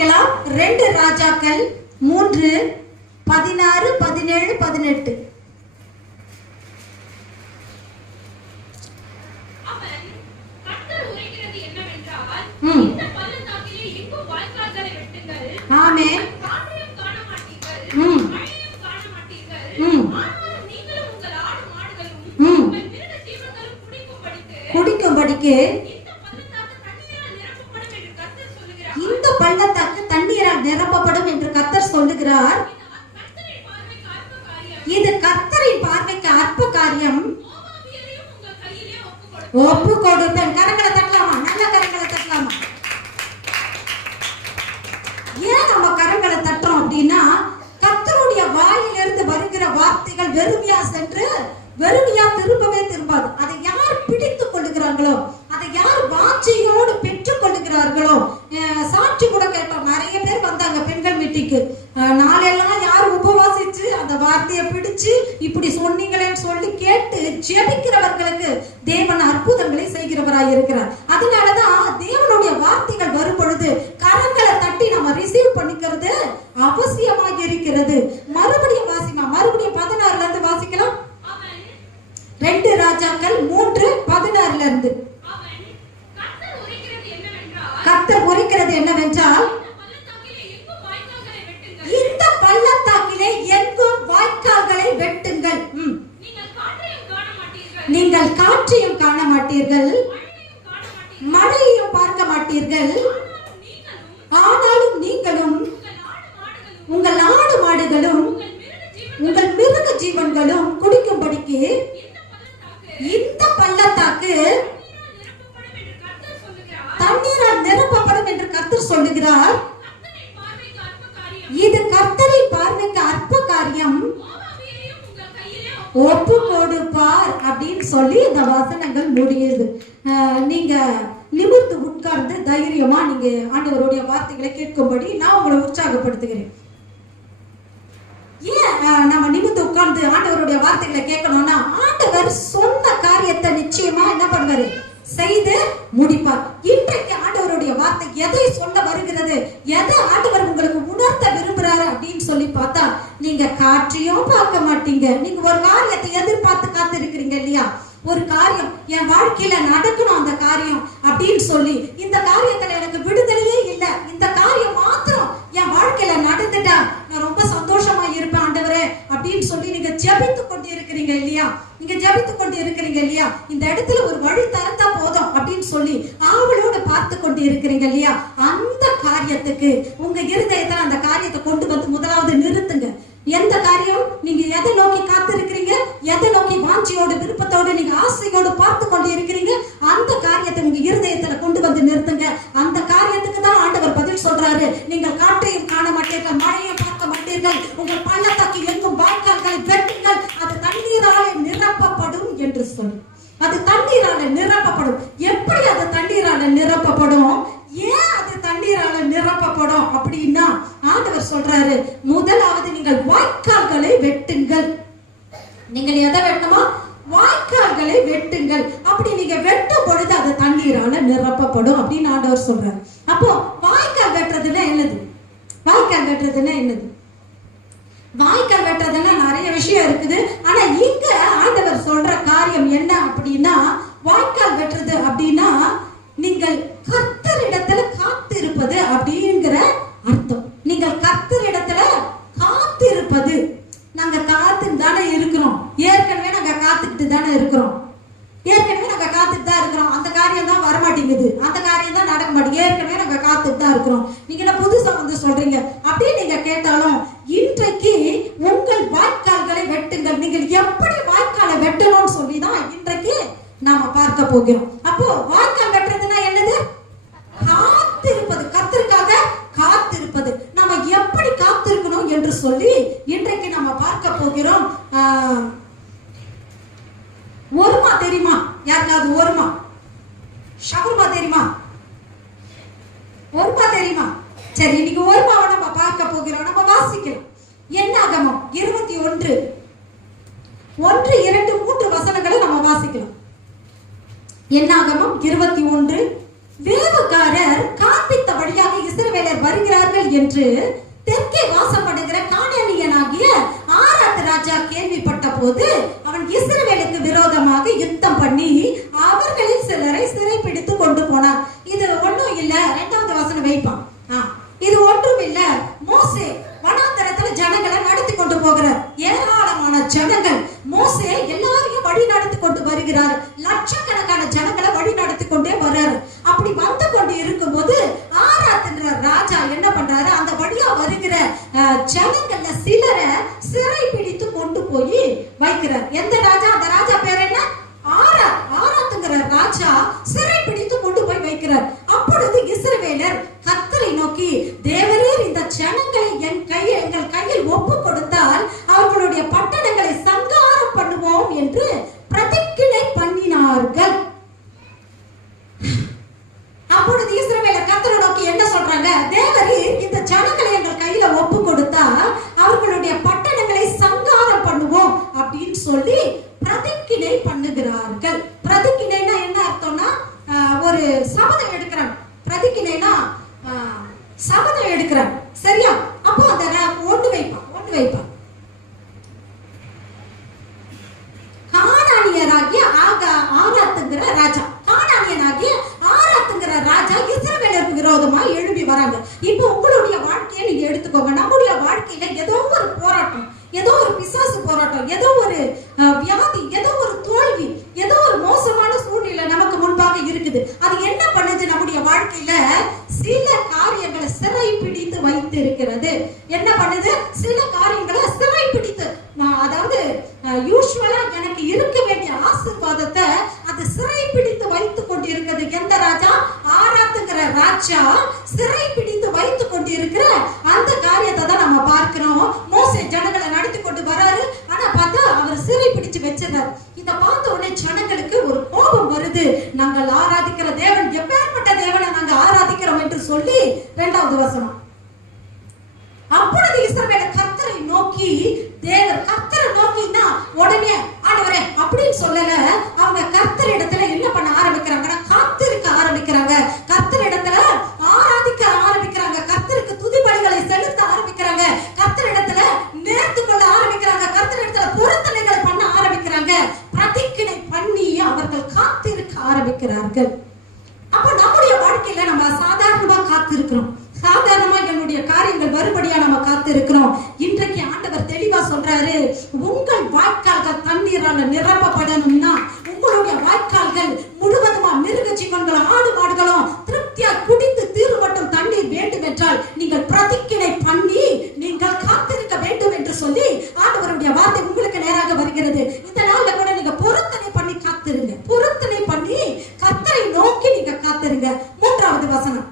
வாசிக்கலாம். 2 ராஜாக்கள் 3 16 17 18. ஆமென். குடிக்கும்படிக்கு இந்த பள்ளத்தாக்கு தண்ணீரால் நிரப்பப்படும் என்று கர்த்தர் சொல்லுகிறார். இது கர்த்தரின் பார்வைக்கு அற்ப காரியம். ஒப்பு கொடுப்பேன். கரங்களை தட்டலாமா? நல்ல கரங்களை தட்டலாமா? ஏன் நம்ம கரங்களை தட்டுறோம் அப்படின்னா, கர்த்தருடைய வாயிலிருந்து வருகிற வார்த்தைகள் வெறுமையா சென்று வெறுமையா திரும்பவே திரும்பாது. அதை யார் பிடித்துக் கொள்ளுகிறார்களோ, அதை யார் வாஞ்சையோடு பெற்றுக் கொள்ளுகிறார்களோ. சாட்சி கூட கேட்டோம், நிறைய பேர் வந்தாங்க பெண்கள் மீட்டிங்கு. நாளெல்லாம் யார் உபவாசிச்சு அந்த வார்த்தையை பிடிச்சு இப்படி சொன்னீங்களேன்னு சொல்லி கேட்டு ஜெபிக்கிறவர்களுக்கு தேவன் அற்புதங்களை செய்கிறவராய் இருக்கிறார். அதனாலதான் தேவனுடைய வார்த்தைகள் வரும் பொழுது கரங்களை தட்டி நம்ம ரிசீவ் பண்ணிக்கிறது அவசியமாக இருக்கிறது. மறுபடியும் வாசிமா, மறுபடியும் 16ல இருந்து வாசிக்கலாம். 2 ராஜாக்கள் 3 16ல இருந்து. கர்த்தர் உரைக்கிறது என்னவென்றால், இந்த பள்ளத்தாக்கிலே எங்கும் வாய்க்கால்களை வெட்டுங்கள். நீங்கள் காற்றையும் காண மாட்டீர்கள், மழையையும் பார்க்க மாட்டீர்கள். ஆனாலும் நீங்களும் உங்கள் ஆடு மாடுகளும் உங்கள் மிருக ஜீவன்களும் குடிக்கும்படிக்கு இந்த பள்ளத்தாக்கு தண்ணீரால் நிரப்பப்படும் என்று கர்த்தர் சொல்லுகிறார். இது கர்த்தரின் பார்வைக்கு அற்ப காரியம். ஒப்பு கொடுப்பார் அப்படின்னு சொல்லி இந்த வசனங்கள் முடியுது. நீங்க நிமிர்ந்து உட்கார்ந்து தைரியமா நீங்க ஆண்டவருடைய வார்த்தைகளை கேட்கும்படி நான் உங்களை உற்சாகப்படுத்துகிறேன். ஏன் நம்ம நிமிர்ந்து உட்கார்ந்து ஆண்டவருடைய வார்த்தைகளை கேட்கணும்னா, ஆண்டவர் சொன்ன காரியத்தை நிச்சயமா என்ன பண்ணுவாரு? செய்து முடிப்பார். இன்றைக்கு ஆண்டவருடைய வார்த்தை எதை சொல்ல வருகிறது, எதை ஆண்டவர் உங்களுக்கு உணர்த்த விரும்புறாரு அப்படின்னு சொல்லி பார்த்தா, நீங்க காற்றையும் பார்க்க மாட்டீங்க. நீங்க ஒரு காரியத்தை எதிர்பார்த்து காத்து இருக்கிறீங்க இல்லையா? ஒரு காரியம் என் வாழ்க்கையில நடக்கணும், அந்த காரியம் அப்படின்னு சொல்லி, இந்த காரியத்துல எனக்கு விடுதலையே இல்லை, இந்த காரியம் மாத்திரம் என் வாழ்க்கையில நடந்துட்டா நான் ரொம்ப சந்தோஷமா இருப்பேன் ஆண்டவரே அப்படின்னு சொல்லி நீங்க ஜெபித்துக் கொண்டு இருக்கிறீங்க இல்லையா? நீங்க ஜெபித்துக் கொண்டு இருக்கிறீங்க இல்லையா? இந்த இடத்துல ஒரு வழி திறந்தா போதும் அப்படின்னு சொல்லி ஆவலோடு பார்த்து கொண்டு இருக்கிறீங்க இல்லையா? அந்த காரியத்துக்கு உங்க இருதயத்துல அந்த காரியத்தை கொண்டு வந்து முதலாவது நிறுத்துங்க. எந்த காரியம் நீங்க எதை நோக்கி காத்து இருக்கிறீங்க, எதை நோக்கி வாஞ்சியோடு விருப்பத்தோடு நீங்க ஆசையோடு பார்த்து கொண்டு இருக்கிறீங்க, அந்த காரியத்தை உங்க இருதயத்துல கொண்டு வந்து நிறுத்துங்க. அந்த காரியத்துக்கு தான் ஆண்டவர் பதில் சொல்றாரு. நீங்கள் காற்றையும் காண மாட்டீர்கள், மழையும் பார்க்க மாட்டீர்கள், உங்கள் பள்ளத்தாக்கு எங்கும் வாய்க்கால்களை வெட்டுங்கள், அது தண்ணீராலே நிரப்பப்படும் என்று சொல்லி. அது தண்ணீரால நிரப்பப்படும். எப்படி அது தண்ணீரால நிரப்பப்படும்? ஏன் அது தண்ணீரால நிரப்பப்படும் அப்படின்னா, ஆண்டவர் சொல்றாரு, முதலாவது நீங்கள் வாய்க்கால்களை வெட்டுங்கள். நீங்கள் எதை வெட்டணுமா? வாய்க்கால்களை வெட்டுங்கள். அப்படி நீங்க வெட்டும் பொழுது அது தண்ணீரால நிரப்பப்படும் அப்படின்னு ஆண்டவர் சொல்றாரு. அப்போ வாய்க்கால் வெட்டுறதுன்னா என்னது? வாய்க்கால் வெட்டுறதுன்னா என்னது? வாய்க்கால் வெட்டுறதுன்னா நிறைய விஷயம் இருக்குது. ஆனா இங்க ஆண்டவர் சொல்ற காரியம் என்ன அப்படின்னா, வாய்க்கால் வெட்டுறது அப்படின்னா நீங்கள் கர்த்தரிடத்துல காத்திருப்பது அப்படிங்கிற அர்த்தம். நீங்கள் கர்த்தரிடத்துல காத்திருப்பது. நாங்க காத்துட்டு தானே இருக்கிறோம். ஏற்கனவே நாங்க காத்துக்கிட்டு தானே இருக்கிறோம். அந்த காரியம் தான் வரமாட்டேங்குது, அந்த காரியம் தான் நடக்க மாட்டேங்குது. ஏற்கனவே நாங்க காத்துட்டு தான் இருக்கிறோம். நீங்க என்ன புதுசா வந்து சொல்றீங்க அப்படின்னு நீங்க கேட்டாலும், இன்றைக்கு உங்கள் வாய்க்கால்களை வெட்டுங்கள். நீங்கள் எப்படி வாய்க்காலை வெட்டணும்னு சொல்லிதான் இன்றைக்கு நாம பார்க்க போகிறோம். அப்போ வாய்க்கால் வெட்டுறதுன்னா என்னது? காத்திருப்பது, கர்த்தருக்காக காத்திருப்பது. நாம எப்படி காத்திருக்கணும் என்று சொல்லி இன்றைக்கு நாம பார்க்க போகிறோம். ஒருமா தெரியுமா? யாருக்காவது ஒருமா? ஷவர்மா தெரியுமா? ஒருமா தெரியுமா? சரி, இன்னைக்கு ஒருமாவை நம்ம பார்க்க போகிறோம். நம்ம வாசிக்கலாம். என்னாகமம் 21 1 2 3 வசனங்களை நம்ம வாசிக்கலாம். என்னாகமம் 21. வேவுக்காரர் காண்பித்த வழியாக இஸ்ரவேலர் வருகிறார்கள் என்று தெற்கே வாசப்படுகிற கானானியனாகிய ஆராத் ராஜா கேள்விப்பட்ட போது அவன் இஸ்ரவேலுக்கு விரோதமாக யுத்தம் பண்ணி அவர்களில் சிலரை சிறைப்பிடித்து கொண்டு போனான். இது ஒண்ணும் இல்ல, 2வது வசனம் வைப்பான். இது ஒன்றும் இல்ல, மோசே வனாந்தரத்துல ஜனங்களை நடத்தி கொண்டு போகிறார். ஏராளமான ஜனங்கள், மோசே எல்லாரையும் வழி நடத்தி கொண்டு வருகிறார். லட்சக்கணக்கான ஜனங்களை வழி நடத்தி கொண்டே வர்றாரு. அப்படி வந்து கொண்டு இருக்கும் போது ஆராத்ன்ற ராஜா என்ன பண்றாரு, அந்த வழியா வருகிற ஜனங்கள்ல சிலரை சிறை பிடித்து கொண்டு போய் வைக்கிறார். எந்த ராஜா? அந்த ராஜா பேர் என்ன? ஆராத்ங்கிற ராஜா சிறை பிடித்து கொண்டு போய் வைக்கிறார். அப்பொழுது இஸ்ரவேலர் கர்த்தரை நோக்கி, தேவரீர் இந்த ஜனங்களை எங்கள் கையில் ஒப்பு கொடுத்தால் அவர்களுடைய பட்டணங்களை சங்காரம் பண்ணுவோம் என்று பிரதிஜ்ஞை பண்ணினார்கள். அப்பொழுது இஸ்ரவேலர் கர்த்தரை நோக்கி என்ன சொல்றாங்க? தேவரீர் இந்த ஜனங்களை எங்கள் கையில ஒப்பு கொடுத்தா அவர்களுடைய பட்டணங்களை சங்காரம் பண்ணுவோம் அப்படின்னு சொல்லி பிரதிஜ்ஞை பண்ணுகிறார்கள். பிரதிஜ்ஞைனா என்ன அர்த்தம்னா, ஒரு சபதம் எடுக்கிறாங்க. பிரதிஜ்ஞைனா சபதம் எடுக்கிறாங்க, சரியா? அப்போ அந்த ஒன்று வைப்பான். கானானியராகிய ஆராத்ங்கிற ராஜா இஸ்ரவேலுக்கு விரோதமா எழும்பி வராங்க. இப்போ உங்களுடைய வாழ்க்கையை நீங்க எடுத்துக்கோங்க. நம்முடைய வாழ்க்கையில ஏதோ ஒரு போராட்டம், ஏதோ ஒரு பிசாசு போராட்டம், ஏதோ ஒரு வியாதி, ஏதோ ஒரு தோல்வி, ஏதோ ஒரு மோசமான சூழ்நிலை நமக்கு முன்பாக இருக்குது. அது என்ன பண்ணுது? நம்முடைய வாழ்க்கையில சில காரியங்களை சிறை பிடித்து வைத்து இருக்கிறது. என்ன பண்ணுது? சில காரியங்களை சிறை பிடித்து, அதாவது யூசுவலா எனக்கு இருக்க வேண்டிய ஆசீர்வாதத்தை அது சிறை பிடித்து வைத்துக் கொண்டு இருக்கிறது. எந்த ராஜா? ஆராத்ங்கிற ராஜா சிறை பிடித்து வைத்துக் கொண்டு இருக்கிற அந்த காரியத்தை தான் நம்ம பார்க்கிறோம். மோசே ஜனங்களை நடத்தி கொண்டு வராரு. ஆனா பார்த்தா அவர் சிறை பிடிச்சு வச்சிருந்தார். இத பார்த்த உடனே ஜனங்களுக்கு ஒரு கோபம் வருது. நாங்கள் ஆராதிக்கிற தேவன் எப்பேற்பட்ட தேவனை நாங்க ஆராதிக்கிறோம் என்று சொல்லி 2வது வசனம். அப்பொழுது இஸ்ரவேல் கர்த்தரை நோக்கி, கர்த்தரை நோக்கினா உடனே ஆண்டவரே அப்படின்னு சொல்லல. அவங்க கர்த்தர் இடத்துல என்ன பண்ண ஆரம்பிக்கிறாங்கன்னா, காத்திருக்க ஆரம்பிக்கிறாங்க. கர்த்தர் இடத்துல ஆராதிக்க ஆரம்பிக்கிறாங்க. கர்த்தருக்கு துதிபலிகளை செலுத்த ஆரம்பிக்கிறாங்க. கர்த்தர் இடத்துல நேர்த்து கொள்ள ஆரம்பிக்கிறாங்க. கர்த்தர் இடத்துல பொருத்தனைகளை பண்ண ஆரம்பிக்கிறாங்க. பிரதிஜ்ஞை பண்ணி அவர்கள் காத்திருக்க ஆரம்பிக்கிறார்கள். அப்ப நம்முடைய வாழ்க்கையில நம்ம சாதாரணமா காத்திருக்கிறோம். சாதாரணமா என்னுடைய காரியங்கள் வரும்படியா நம்ம காத்திருக்கிறோம். இன்றைக்கு ஆண்டவர் தெளிவா சொல்றாரு, உங்கள் வாய்க்கால்கள் தண்ணீரால நிரப்பப்படணும்னா, உங்களுடைய வாய்க்கால்கள் முழுவதுமா மிருக ஜீவன்களும் ஆடு மாடுகளும் திருப்தியா குடித்து தீர்வு மட்டும் தண்ணீர் வேண்டும் என்றால் நீங்கள் பிரதிஜ்ஞை பண்ணி நீங்கள் காத்திருக்க வேண்டும் என்று சொல்லி ஆண்டவருடைய வார்த்தை உங்களுக்கு நேராக வருகிறது. இந்த நாள்ல கூட நீங்க பொருத்தனை பண்ணி காத்திருங்க. பொருத்தனை பண்ணி கர்த்தரை நோக்கி நீங்க காத்திருங்க. 3வது வசனம்.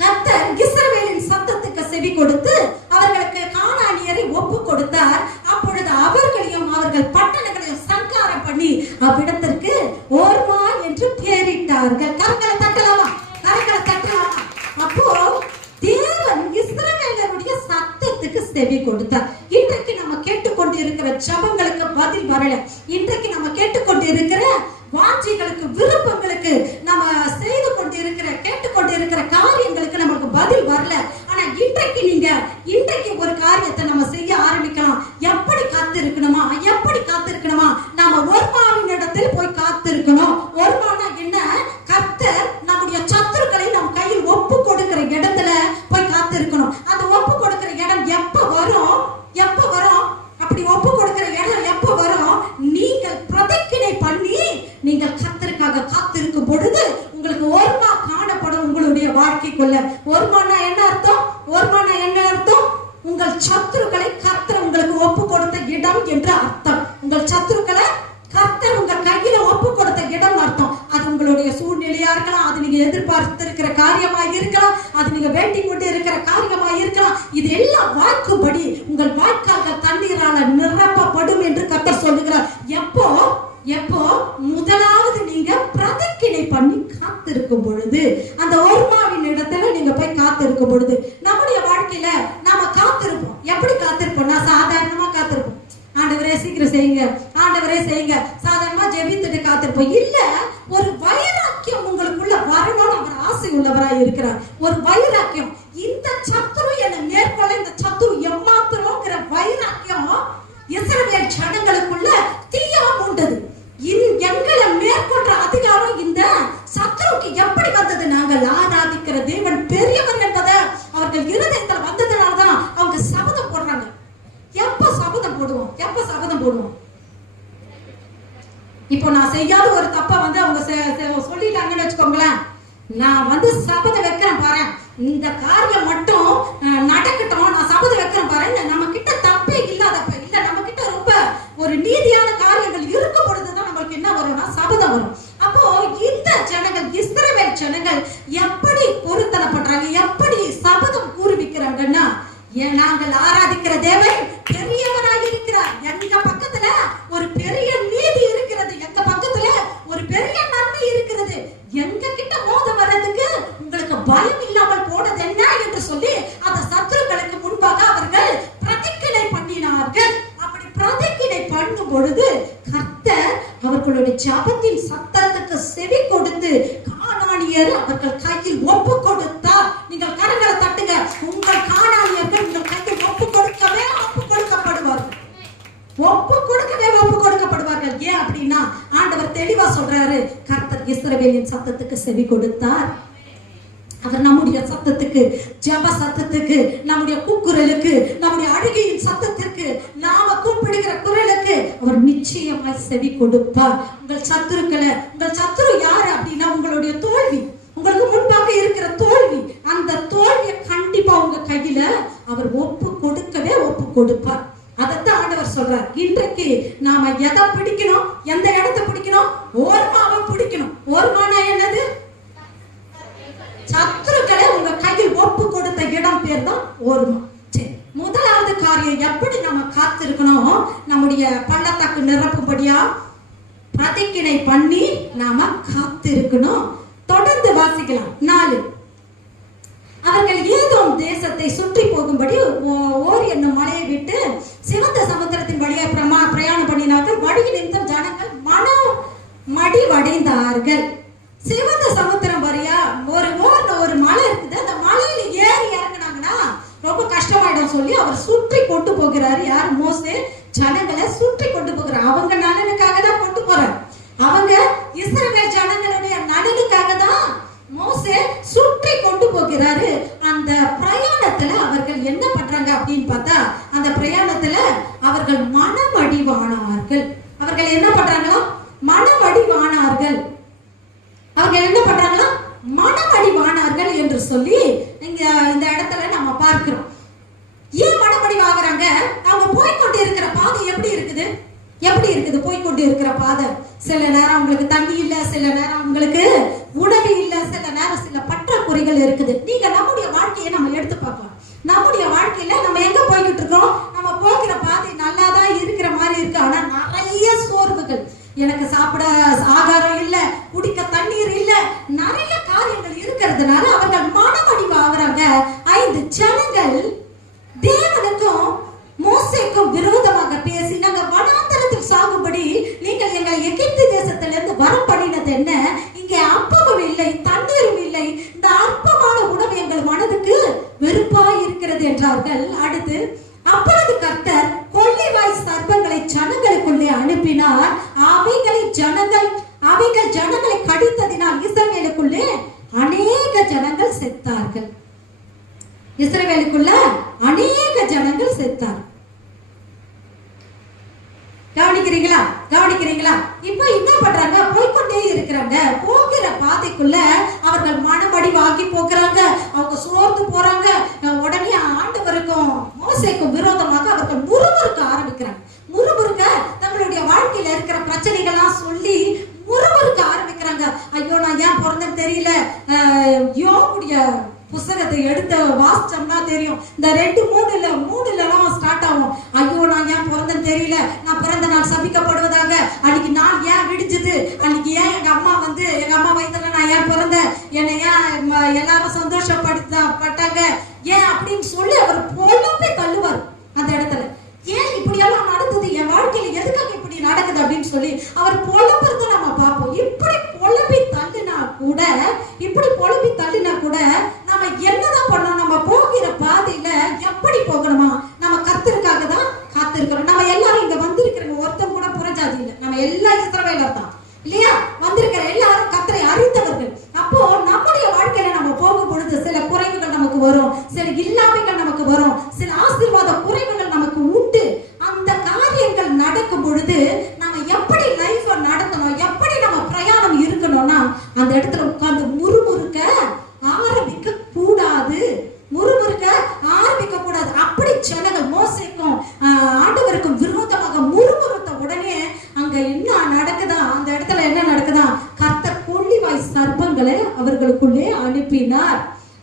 கர்த்தர் இஸ்ரவேலின் சத்தத்துக்கு செவி கொடுத்து அவர்களுக்கு கானானியரை ஒப்பு கொடுத்தார். அப்பொழுது அவர்களையும் அவர்கள் பட்டணங்களையும் சங்காரம் பண்ணி அவ்விடத்திற்கு ஓர்மா என்று பெயரிட்டார்கள். கரங்களை தட்டலாமா? அப்போ தேவன் இஸ்ரவேலருடைய சத்தத்துக்கு செவி கொடுத்தார். இன்றைக்கு நம்ம கேட்டுக்கொண்டு இருக்கிற ஜெபங்களுக்கு பதில் வரல. இன்றைக்கு நம்ம கேட்டுக்கொண்டு இருக்கிற வாஞ்சைகளுக்கு, விருப்பங்களுக்கு, நம்ம செய்து கொண்டு இருக்கிற கேட்டுக்கொண்டு இருக்கிற காரியங்களுக்கு நமக்கு பதில் வரல. ஆனா இன்றைக்கு ஒரு காரியத்தை நம்ம செய்ய ஆரம்பிக்கலாம். எப்படி காத்திருக்கணுமா? நாம ஒருமாவின் இடத்தில் போய் காத்திருக்கணும். ஒருமானா என்ன? கர்த்தர் நம்முடைய சத்துருக்களை நம் கையில் ஒப்பு கொடுக்கிற இடத்துல போய் காத்திருக்கணும். அந்த ஒப்பு கொடுக்கிற இடம் எப்ப வரும்? அப்படி ஒப்பு கொடுக்கிற இடம் எப்ப வரும்? நீங்கள் பிரதிஜ்ஞை பண்ணி நீங்கள் கர்த்தருக்காக காத்திருக்கும் பொழுது உங்களுக்கு ஓர்மா காணப்படும் உங்களுடைய வாழ்க்கைக்குள்ள. ஓர்மானா என்ன அர்த்தம்? உங்கள் சத்துருக்களை கர்த்தர் உங்களுக்கு ஒப்பு கொடுத்த இடம் என்று அர்த்தம். உங்கள் சத்துருக்களை கர்த்தர் உங்க கையில ஒப்பு கொடுத்த இடம் அர்த்தம். அது உங்களுடைய சூழ்நிலையா இருக்கலாம், அது நீங்க எதிர்பார்த்திருக்கிற காரியமா இருக்கலாம், அது நீங்க வேண்டிக் கொண்டு இருக்கிற காரியமா இருக்கலாம். இது எல்லாம் வாக்குப்படி உங்கள் வாய்க்கால்கள் தண்ணீரால நிரப்பப்படும் என்று கர்த்தர் சொல்லுகிறார். எப்போ முதலாவது நீங்க பிரதிஜ்ஞை பண்ணி காத்திருக்கும் பொழுது, அந்த ஓர்மாவின் இடத்துல நீங்க போய் காத்திருக்கும் பொழுது. நம்முடைய வாழ்க்கையில நாம காத்திருப்போம். எப்படி காத்திருப்போம்னா, சாதாரணமா காத்திருப்போம். ஆண்டவரே சீக்கிரம் செய்யுங்க, ஆண்டவரே செய்யுங்க, சாதாரணமா ஜெபித்துட்டு காத்திருப்போம். இல்ல, ஒரு வைராக்கியம் உங்களுக்குள்ள வரணும்னு அவர் ஆசை உள்ளவராய் இருக்கிறார். ஒரு வைராக்கியம். இந்த நான் வந்து சபதம் வைக்கிறேன் பாரு, இந்த காரியம் மட்டும் நடக்கட்டும், நான் சபதம் வைக்கிறேன் பாரு. நம்ம கிட்ட தப்பே இல்லாதப்ப இல்ல, நம்ம கிட்ட ரொம்ப ஒரு நீதியான காரியங்கள் இருக்கும் பொழுதுதான் நம்மளுக்கு என்ன வரும்னா சபதம் வரும். அப்போ இந்த ஜனங்கள், இஸ்ரவேல் ஜனங்கள் எப்படி பொருத்தனப்படுறாங்க, எப்படி சபதம் கூறுவிக்கிறாங்கன்னா, நாங்கள் ஆராதிக்கிற தேவன் பெரியவராக இருக்கிறார், எங்க பக்கத்துல ஒரு பெரிய நீதி இருக்கிறது, எங்க பக்கத்துல ஒரு பெரிய நன்மை இருக்கிறது, எங்க கிட்ட மோத வர்றதுக்கு உங்களுக்கு பயம் இல்லாமல் போனது என்ன என்று சொல்லி அந்த சத்துருக்களுக்கு முன்பாக அவர்கள் பிரதிக்கினை பண்ணினார்கள். அப்படி பிரதிக்கினை பண்ணும் பொழுது கர்த்தர் அவர்களுடைய ஜபத்தின் சத்தத்துக்கு செவி கொடுத்து கானானியர் அவர்கள் கையில் ஒப்பு கொடுத்தார். நீங்கள் கரங்களை தட்டுங்க. உங்கள் கானானியர்கள் உங்கள் கையில் ஒப்பு கொடுக்கவே ஒப்பு கொடுக்கப்படுவார்கள், ஒப்பு கொடுக்கவே ஒப்பு கொடுக்கப்படுவார்கள். ஏன் அப்படின்னா ஆண்டவர் தெளிவா சொல்றாரு, கர்த்தர் இஸ்ரவேலின் சத்தத்துக்கு செவி கொடுத்தார். அவர் நம்முடைய சத்தத்துக்கு, ஜெப சத்தத்துக்கு, நம்முடைய கூக்குரலுக்கு, நம்முடைய அழுகையின் சத்தத்திற்கு, நாம கூப்பிடுகிற குரலுக்கு அவர் நிச்சயமாய் செவி கொடுப்பார். உங்கள் சத்துருக்களை, உங்கள் சத்துரு யாரு அப்படின்னா உங்களுடைய தோல்வி, உங்களுக்கு முன்பாக இருக்கிற தோல்வி, அந்த தோல்வியை கண்டிப்பா உங்க கையில அவர் ஒப்பு கொடுக்கவே ஒப்பு கொடுப்பார். அதைத்தான் ஆண்டவர் சொல்றார். இன்றைக்கு நாம எதை பிடிக்கணும், எந்த இடத்தை பிடிக்கணும்? ஓர்மாவை பிடிக்கணும். ஓர்மானா என்னது? சத்துருக்களை உங்க கையில் ஒப்பு கொடுத்த இடம் பேர் தான் ஓர்மா. சரி, முதலாவது காரியம் எப்படி நாம காத்திருக்கணும்? நம்முடைய பள்ளத்தாக்கு நிரப்பும்படியா பிரதிக்கினை பண்ணி நாம காத்திருக்கணும். தொடர்ந்து வாசிக்கலாம். 4, அவர்கள் ஏதோம் தேசத்தை சுற்றி போகும்படி ஓர் என்னும் மலையை விட்டு சிவந்த சமுத்திரத்தின் வழியாக பிரயாணம் பண்ணினார்கள். வழியில் நிமித்தம் ஜனங்கள் மனம் மடிவடைந்தார்கள். சிவந்த சமுத்திரம் வழியா ஒரு மலை இருக்குது, அந்த மலையில ஏறி இறங்கினாங்கன்னா ரொம்ப கஷ்டமாயிடும் சொல்லி அவர் சுற்றி கொண்டு போகிறாரு. யார்? மோசே ஜனங்களை சுற்றி கொண்டு போகிறார். அவங்க நலனுக்காக தான் கொண்டு போறார். அவங்க இஸ்ரவேல் ஜனங்களுடைய நலனுக்காக தான் மோசே சுற்றி கொண்டு போகிறாரு. அந்த பிரயாணத்துல அவர்கள் என்ன பண்றாங்க அப்படின்னு பார்த்தா, அந்த பிரயாணத்துல அவர்கள் மனமடிவானார்கள். அவர்கள் என்ன பண்றாங்களா? மனமடிவானார்கள். அவர்கள் என்ன பண்றாங்களா? மனமடிவானார்கள் என்று சொல்லி இங்க இந்த இடத்துல நம்ம பார்க்கிறோம். ஏன் மனமடிவாகிறாங்க? அவங்க போய்கொண்டு இருக்கிற பாதை எப்படி இருக்குது? எப்படி இருக்குது போய்கொண்டு இருக்கிற பாதை? சில நேரம் அவங்களுக்கு தண்ணி இல்ல, சில நேரம் அவங்களுக்கு உணவு இல்ல, சில நேரம் சில பற்றாக்குறைகள் இருக்குது. நீங்க நம்முடைய வாழ்க்கையை நம்ம எடுத்து பார்க்கலாம். நம்முடைய வாழ்க்கையில நம்ம எங்க போய்கிட்டு இருக்கோம்? நம்ம போகிற பாதை நல்லா தான் இருக்கிற மாதிரி இருக்கு, ஆனா நிறைய சோர்வுகள். எனக்கு சாப்பிட ஆகாரம் இல்ல, குடிக்க தண்ணீர் இல்ல, நிறைய காரியங்கள் இருக்கிறதுனால அவர்கள் மனமடிவு ஆகுறாங்க. 5 ஜனங்கள் தேவனுக்கும் மோசேக்கும் விரோதமாக பேசி, நாங்க வனாந்தரத்தில் சாகும்படி நீங்கள் எங்களை எகிப்து தேசத்திலிருந்து வரம் பண்ணினது என்ன? இங்கே அப்பமும் இல்லை, தண்ணீரும் இல்லை, இந்த அற்பமான உணவு எங்கள் மனதுக்கு வெறுப்பாய் இருக்கிறது என்றார்கள். அடுத்து, அப்பொழுது கர்த்தர் கொள்ளைவாய் சர்ப்பங்களை ஜனங்களுக்குள்ளே அனுப்பினார். அவைகள் ஜனங்களை கடித்ததினால் இஸ்ரவேலுக்குள்ளே அநேக ஜனங்கள் செத்தார்கள். இஸ்ரவேலுக்குள்ள அநேக ஜனங்கள் செத்தார். கவனிக்கிறீங்களா? கவனிக்கிறீங்களா? இப்ப என்ன பண்றாங்க? போய்கொண்டே இருக்கிறாங்க. போகிற பாதைக்குள்ள அவர்கள் மனமடிவாகி போகிறாங்க. அவங்க சோர்ந்து போறாங்க. உடனே ஆண்டவருக்கும் மோசேக்கும் விரோதமாக அவர்கள் முறுமுறுக்க ஆரம்பிக்கிறாங்க. முறுமுறுக்க தங்களுடைய வாழ்க்கையில இருக்கிற பிரச்சனைகள்லாம் சொல்லி முறுமுறுக்க ஆரம்பிக்கிறாங்க. ஐயோ, நான் ஏன் பிறந்தேன்னு தெரியல. யோபுடைய புத்தகத்தை எடுத்து வாசிச்சோம்னா தெரியும். இந்த 2-3 ஸ்டார்ட் ஆகும். ஐயோ, நான் ஏன் பிறந்தேன்னு தெரியல, நான் பிறந்த நாள் சபிக்கப்படுவதாக, அன்னைக்கு நாள் ஏன் விடிஞ்சது, அன்னைக்கு ஏன் எங்க அம்மா வயித்துல நான் ஏன் பிறந்தேன், என்னை ஏன் எல்லாரும் சந்தோஷப்பட்டாங்க, ஏன் அப்படின்னு சொல்லி அவர் பொழப்பை தள்ளுவார். அந்த இடத்துல ஏன் இப்படி எல்லாம் நடந்தது, என் வாழ்க்கையில எதுக்காக இப்படி நடக்குது அப்படின்னு சொல்லி அவர் பொழப்புறத நம்ம பார்ப்போம். இப்படி பொழப்பி தள்ளினா கூட நம்ம என்னதான் பண்ணோம்? நம்ம போகிற பாதையில எப்படி போகணுமா? நம்ம கர்த்தருக்காக தான் காத்திருக்கிறோம். நம்ம எல்லாரும் இங்க வந்திருக்கிறோம், ஒருத்தம் கூட புறஜாதி இல்லை, நம்ம எல்லா இஸ்ரவேலர் தான் இல்லையா? வந்திருக்கிற எல்லாரும் கர்த்தரை அறிந்தவர்கள். அப்போ நம்முடைய வாழ்க்கையில நம்ம போகும் பொழுது சில குறைவுகள் நமக்கு வரும், சில இல்லாமைகள் நமக்கு வரும், சில ஆசீர்வாத குறைவுகள் நமக்கு உண்டு. அந்த காரியங்கள் நடக்கும் பொழுது நம்ம எப்படி லைஃப் நடத்தணும், எப்படி நம்ம பிரயாணம் இருக்கணும்னா அந்த இடத்துல உட்கார்ந்து முறுமுறுக்க மிருகங்களை அவர்களுக்குள்ளே அனுப்பினார்.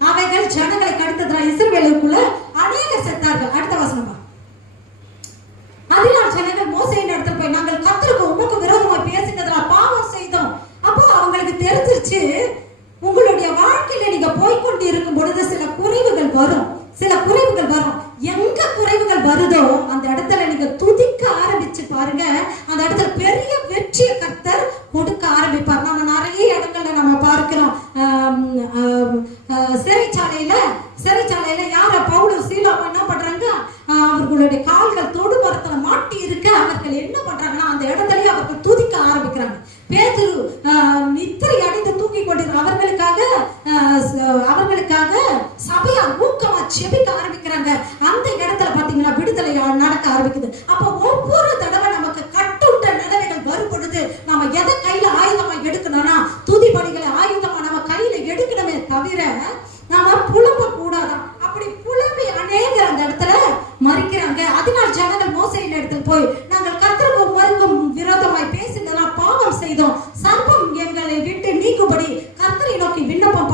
அவைகள் ஜனங்களை கடித்ததால் இஸ்ரவேலுக்குள்ள அநேகர் செத்தார்கள். அடுத்த வசனமா, அதனால் ஜனங்கள் மோசேயின் இடத்துல போய், நாங்கள் கர்த்தருக்கு உமக்கு விரோதமாய் பேசினதால் பாவம் செய்தோம். அப்போ அவங்களுக்கு தெரிஞ்சிருச்சு, உங்களுடைய வாழ்க்கையில நீங்க போய்கொண்டு இருக்கும் பொழுது சில குறைவுகள் வரும், சில குறைவுகள் வரும். எங்க குறைவுகள் வருதோ அந்த இடத்துல நீங்க துதிக்க ஆரம்பிச்சு பாருங்க, அந்த இடத்துல பெரிய வெற்றியை கர்த்தர் கொடுக்க ஆரம்பிப்பார். நம்ம நிறைய இடங்கள்ல நம்ம பார்க்கிறோம். சிறைச்சாலையில யார பவுல் சீலாவும் என்ன பண்றாங்க, அவர்களுடைய கால்கள் தொடு மரத்துல மாட்டி இருக்க அவர்கள் என்ன பண்றாங்கன்னா அந்த இடத்துலயே அவர்கள் துதிக்க ஆரம்பிக்கிறாங்க. பேதுரு நித்திரை அடைந்து தூக்கி கொண்டிருக்கிற அவர்களுக்காக சபையார் ஊக்கமா செபிக்க ஆரம்பிக்கிறாங்க. அந்த இடத்துல பாத்தீங்கன்னா விடுதலை நடக்க ஆரம்பிக்குது. அப்ப ஒவ்வொரு தடவை நமக்கு கட்டுண்ட நிலைமைகள் வரும் பொழுது நாம எதை கையில ஆயுதமா எடுக்கணும்னா துதிபடிகளை ஆயுதமா நம்ம கையில எடுக்கணுமே தவிர நாம புலம்ப கூடாதான். அப்படி புலம்பி அநேகர் அந்த இடத்துல மறிக்கிறாங்க. அதனால் ஜனங்கள் மோசேயின் இடத்துல போய், நாங்கள் கர்த்தருக்கு உமக்கும் விரோதமாய் பேசினதெல்லாம் பாவம் செய்தோம், சர்ப்பம் எங்களை விட்டு நீக்கும்படி கர்த்தரை நோக்கி விண்ணப்பம்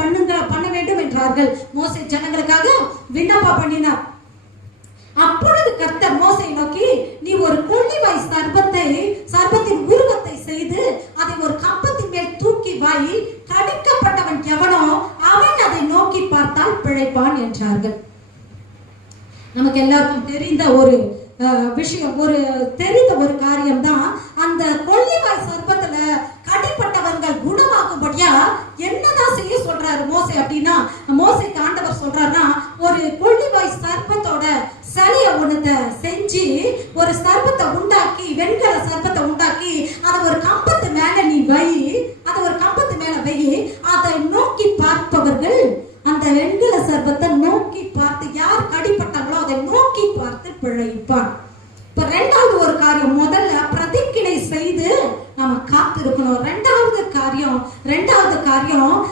பண்ண வேண்டும் என்றார்கள். மோசே ஜனங்களுக்காக விண்ணப்பம் பண்ணினார். அப்பொழுது கர்த்தர் மோசேயை நோக்கி, நீ ஒரு கொள்ளிவாய் சர்ப்பத்தின் உருவத்தை செய்து அதை ஒரு கம்பத்தின் மேல் தூக்கி வை, கடிக்கப்பட்டவன் எவனோ அவன் அதை நோக்கி பார்த்தால் பிழைப்பான் என்றார்கள். நமக்கு எல்லாருக்கும் தெரிந்த ஒரு விஷயம், தெரிந்த ஒரு காரியம் தான், அந்த கொள்ளிவாய் சர்ப்பத்துல கடிப்பட்டவர்கள் குணமாகும்படியா என்னதான் செய்ய சொல்றாரு மோசே அப்படின்னா, மோசேக்கு ஆண்டவர் சொல்றாருன்னா, ஒரு கொள்ளிவாய் சர்ப்பத்தோட சிலைய ஒண்ணு செஞ்சு ஒரு சர்ப்பத்தை உண்டாக்கி, வெண்கல சர்ப்பத்தை உண்டாக்கி அதை ஒரு கம்பத்து மேல நீ வை, அதை ஒரு கம்பத்து மேல வை, அதை நோக்கி பார்ப்பவர்கள் அந்த வெண்கல சர்ப்பத்தை நோக்கி பார்த்து யார் கடிப்பட்டாங்களோ அதை நோக்கி பார்த்து பிழைப்பான். இப்ப ரெண்டாவது ஒரு காரியம், முதல்ல பிரதிக்கினை செய்து நாம காத்திருக்கணும். ரெண்டாவது காரியம்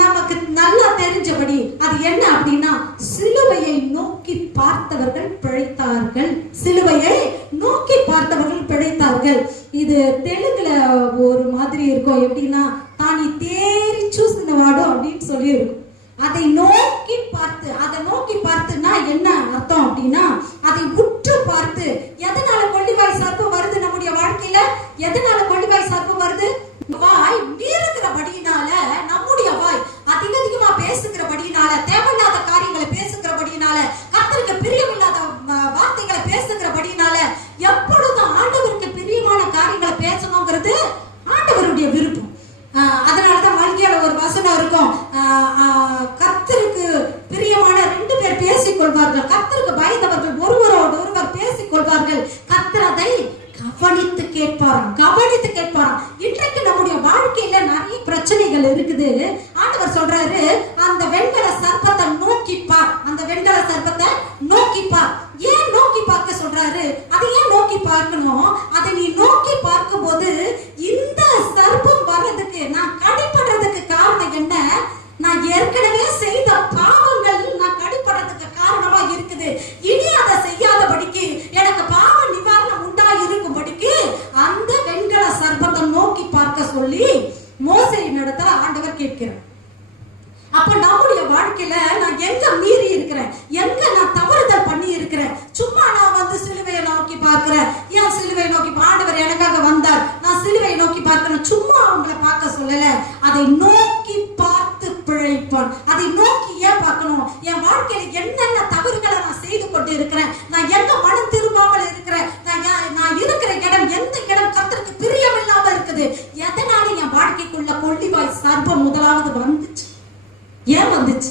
நமக்கு நல்லா தெரிஞ்சபடி அது என்ன அப்படின்னா, சிலுவையை நோக்கி பார்த்தவர்கள் பிழைத்தார்கள். சிலுவையை நோக்கி பார்த்தவர்கள் பிழைத்தார்கள். இது தெலுங்குல ஒரு மாதிரி இருக்கும், எப்படின்னா தானி தேரி சூசினவாடோ அப்படின்னு சொல்லி இருக்கும். அதை நோக்கி பார்த்துனா என்ன அர்த்தம் அப்படின்னா, அதை உற்று பார்த்து. எதனால கொள்ளிவாய் சர்ப்பம் வருது நம்முடைய வாழ்க்கையில? எதனால கொள்ளிவாய் சர்ப்பம் வருது? வாய் மீறுகிறபடியினால, நம்முடைய வாய் அதிகமா பேசுகிறபடியினால, தேவையில்லாத காரியங்களை பேசுகிறபடியினால, கர்த்தருக்கு பிரியமில்லாத வார்த்தைகளை பேசுகிறபடியினால, எப்பொழுதும் ஆண்டவருக்கு பிரியமான காரியங்களை பேசணுங்கிறது ஆண்டவருடைய விருப்பம். அதனாலதான் மல்கியால ஒரு வசனம் இருக்கும், கர்த்தருக்கு பிரியமான 2 பேர் பேசிக் கொள்வார்கள், கர்த்தருக்கு பயந்தவர்கள் ஒருவரோடு ஒருவர் பேசிக் கொள்வார்கள், கர்த்தர் அதை கவனித்து கேட்பாராம். இன்றைக்கு நம்முடைய வாழ்க்கையில நிறைய பிரச்சனைகள் இருக்குது. ஆண்டவர் சொல்றாரு, அந்த வெண்கல சர்ப்பத்தை நோக்கி பார், அந்த வெண்கல சர்ப்பத்தை நோக்கி பார். ஏன் நோக்கி பார்க்க சொல்றாரு? அதை ஏன் நோக்கி பார்க்கணும்? அதை நீ நோக்கி பார்க்கும் போது இந்த சர்ப்பம் வர்றதுக்கு, நான் கடிப்படுறதுக்கு காரணம் என்ன? நான் ஏற்கனவே செய்த பாவங்கள் நான் கடிப்படுறதுக்கு காரணமா இருக்குது. இனி அதை செய்யாதபடிக்கு, எனக்கு பாவ நிவாரணம் உண்டாயிருக்கும்படிக்கு அந்த வெண்கல சர்ப்பத்தை நோக்கி பார்க்க சொல்லி மோசேயின் இடத்துல ஆண்டவர் கேட்கிறார். அப்ப நம்முடைய வாழ்க்கையில நான் எங்க மீறி இருக்கிறேன், எங்க நான் தவறுதல் பண்ணி இருக்கிறேன்? சும்மா நான் வந்து சிலுவையை நோக்கி பார்க்கிறேன், ஏன் சிலுவையை நோக்கி? ஆண்டவர் எனக்காக வந்தார், நான் சிலுவையை நோக்கி பார்க்கிறேன். சும்மா அவங்களை பார்க்க சொல்லல, அதை நோக்கி பார்த்து பிழைப்பான். அதை நோக்கி ஏன் பார்க்கணும்? என் வாழ்க்கையில என்னென்ன தவறுகளை நான் செய்து கொண்டு இருக்கிறேன், நான் எங்க மனம் திரும்பாமல் இருக்கிறேன், நான் இருக்கிற இடம் எந்த இடம் கர்த்தருக்கு பிரியமில்லாம இருக்குது, எதனால என் வாழ்க்கைக்குள்ள கொள்ளிவாய் சர்ப்பம் முதலாவது வந்துச்சு? ஏன் வந்துச்சு?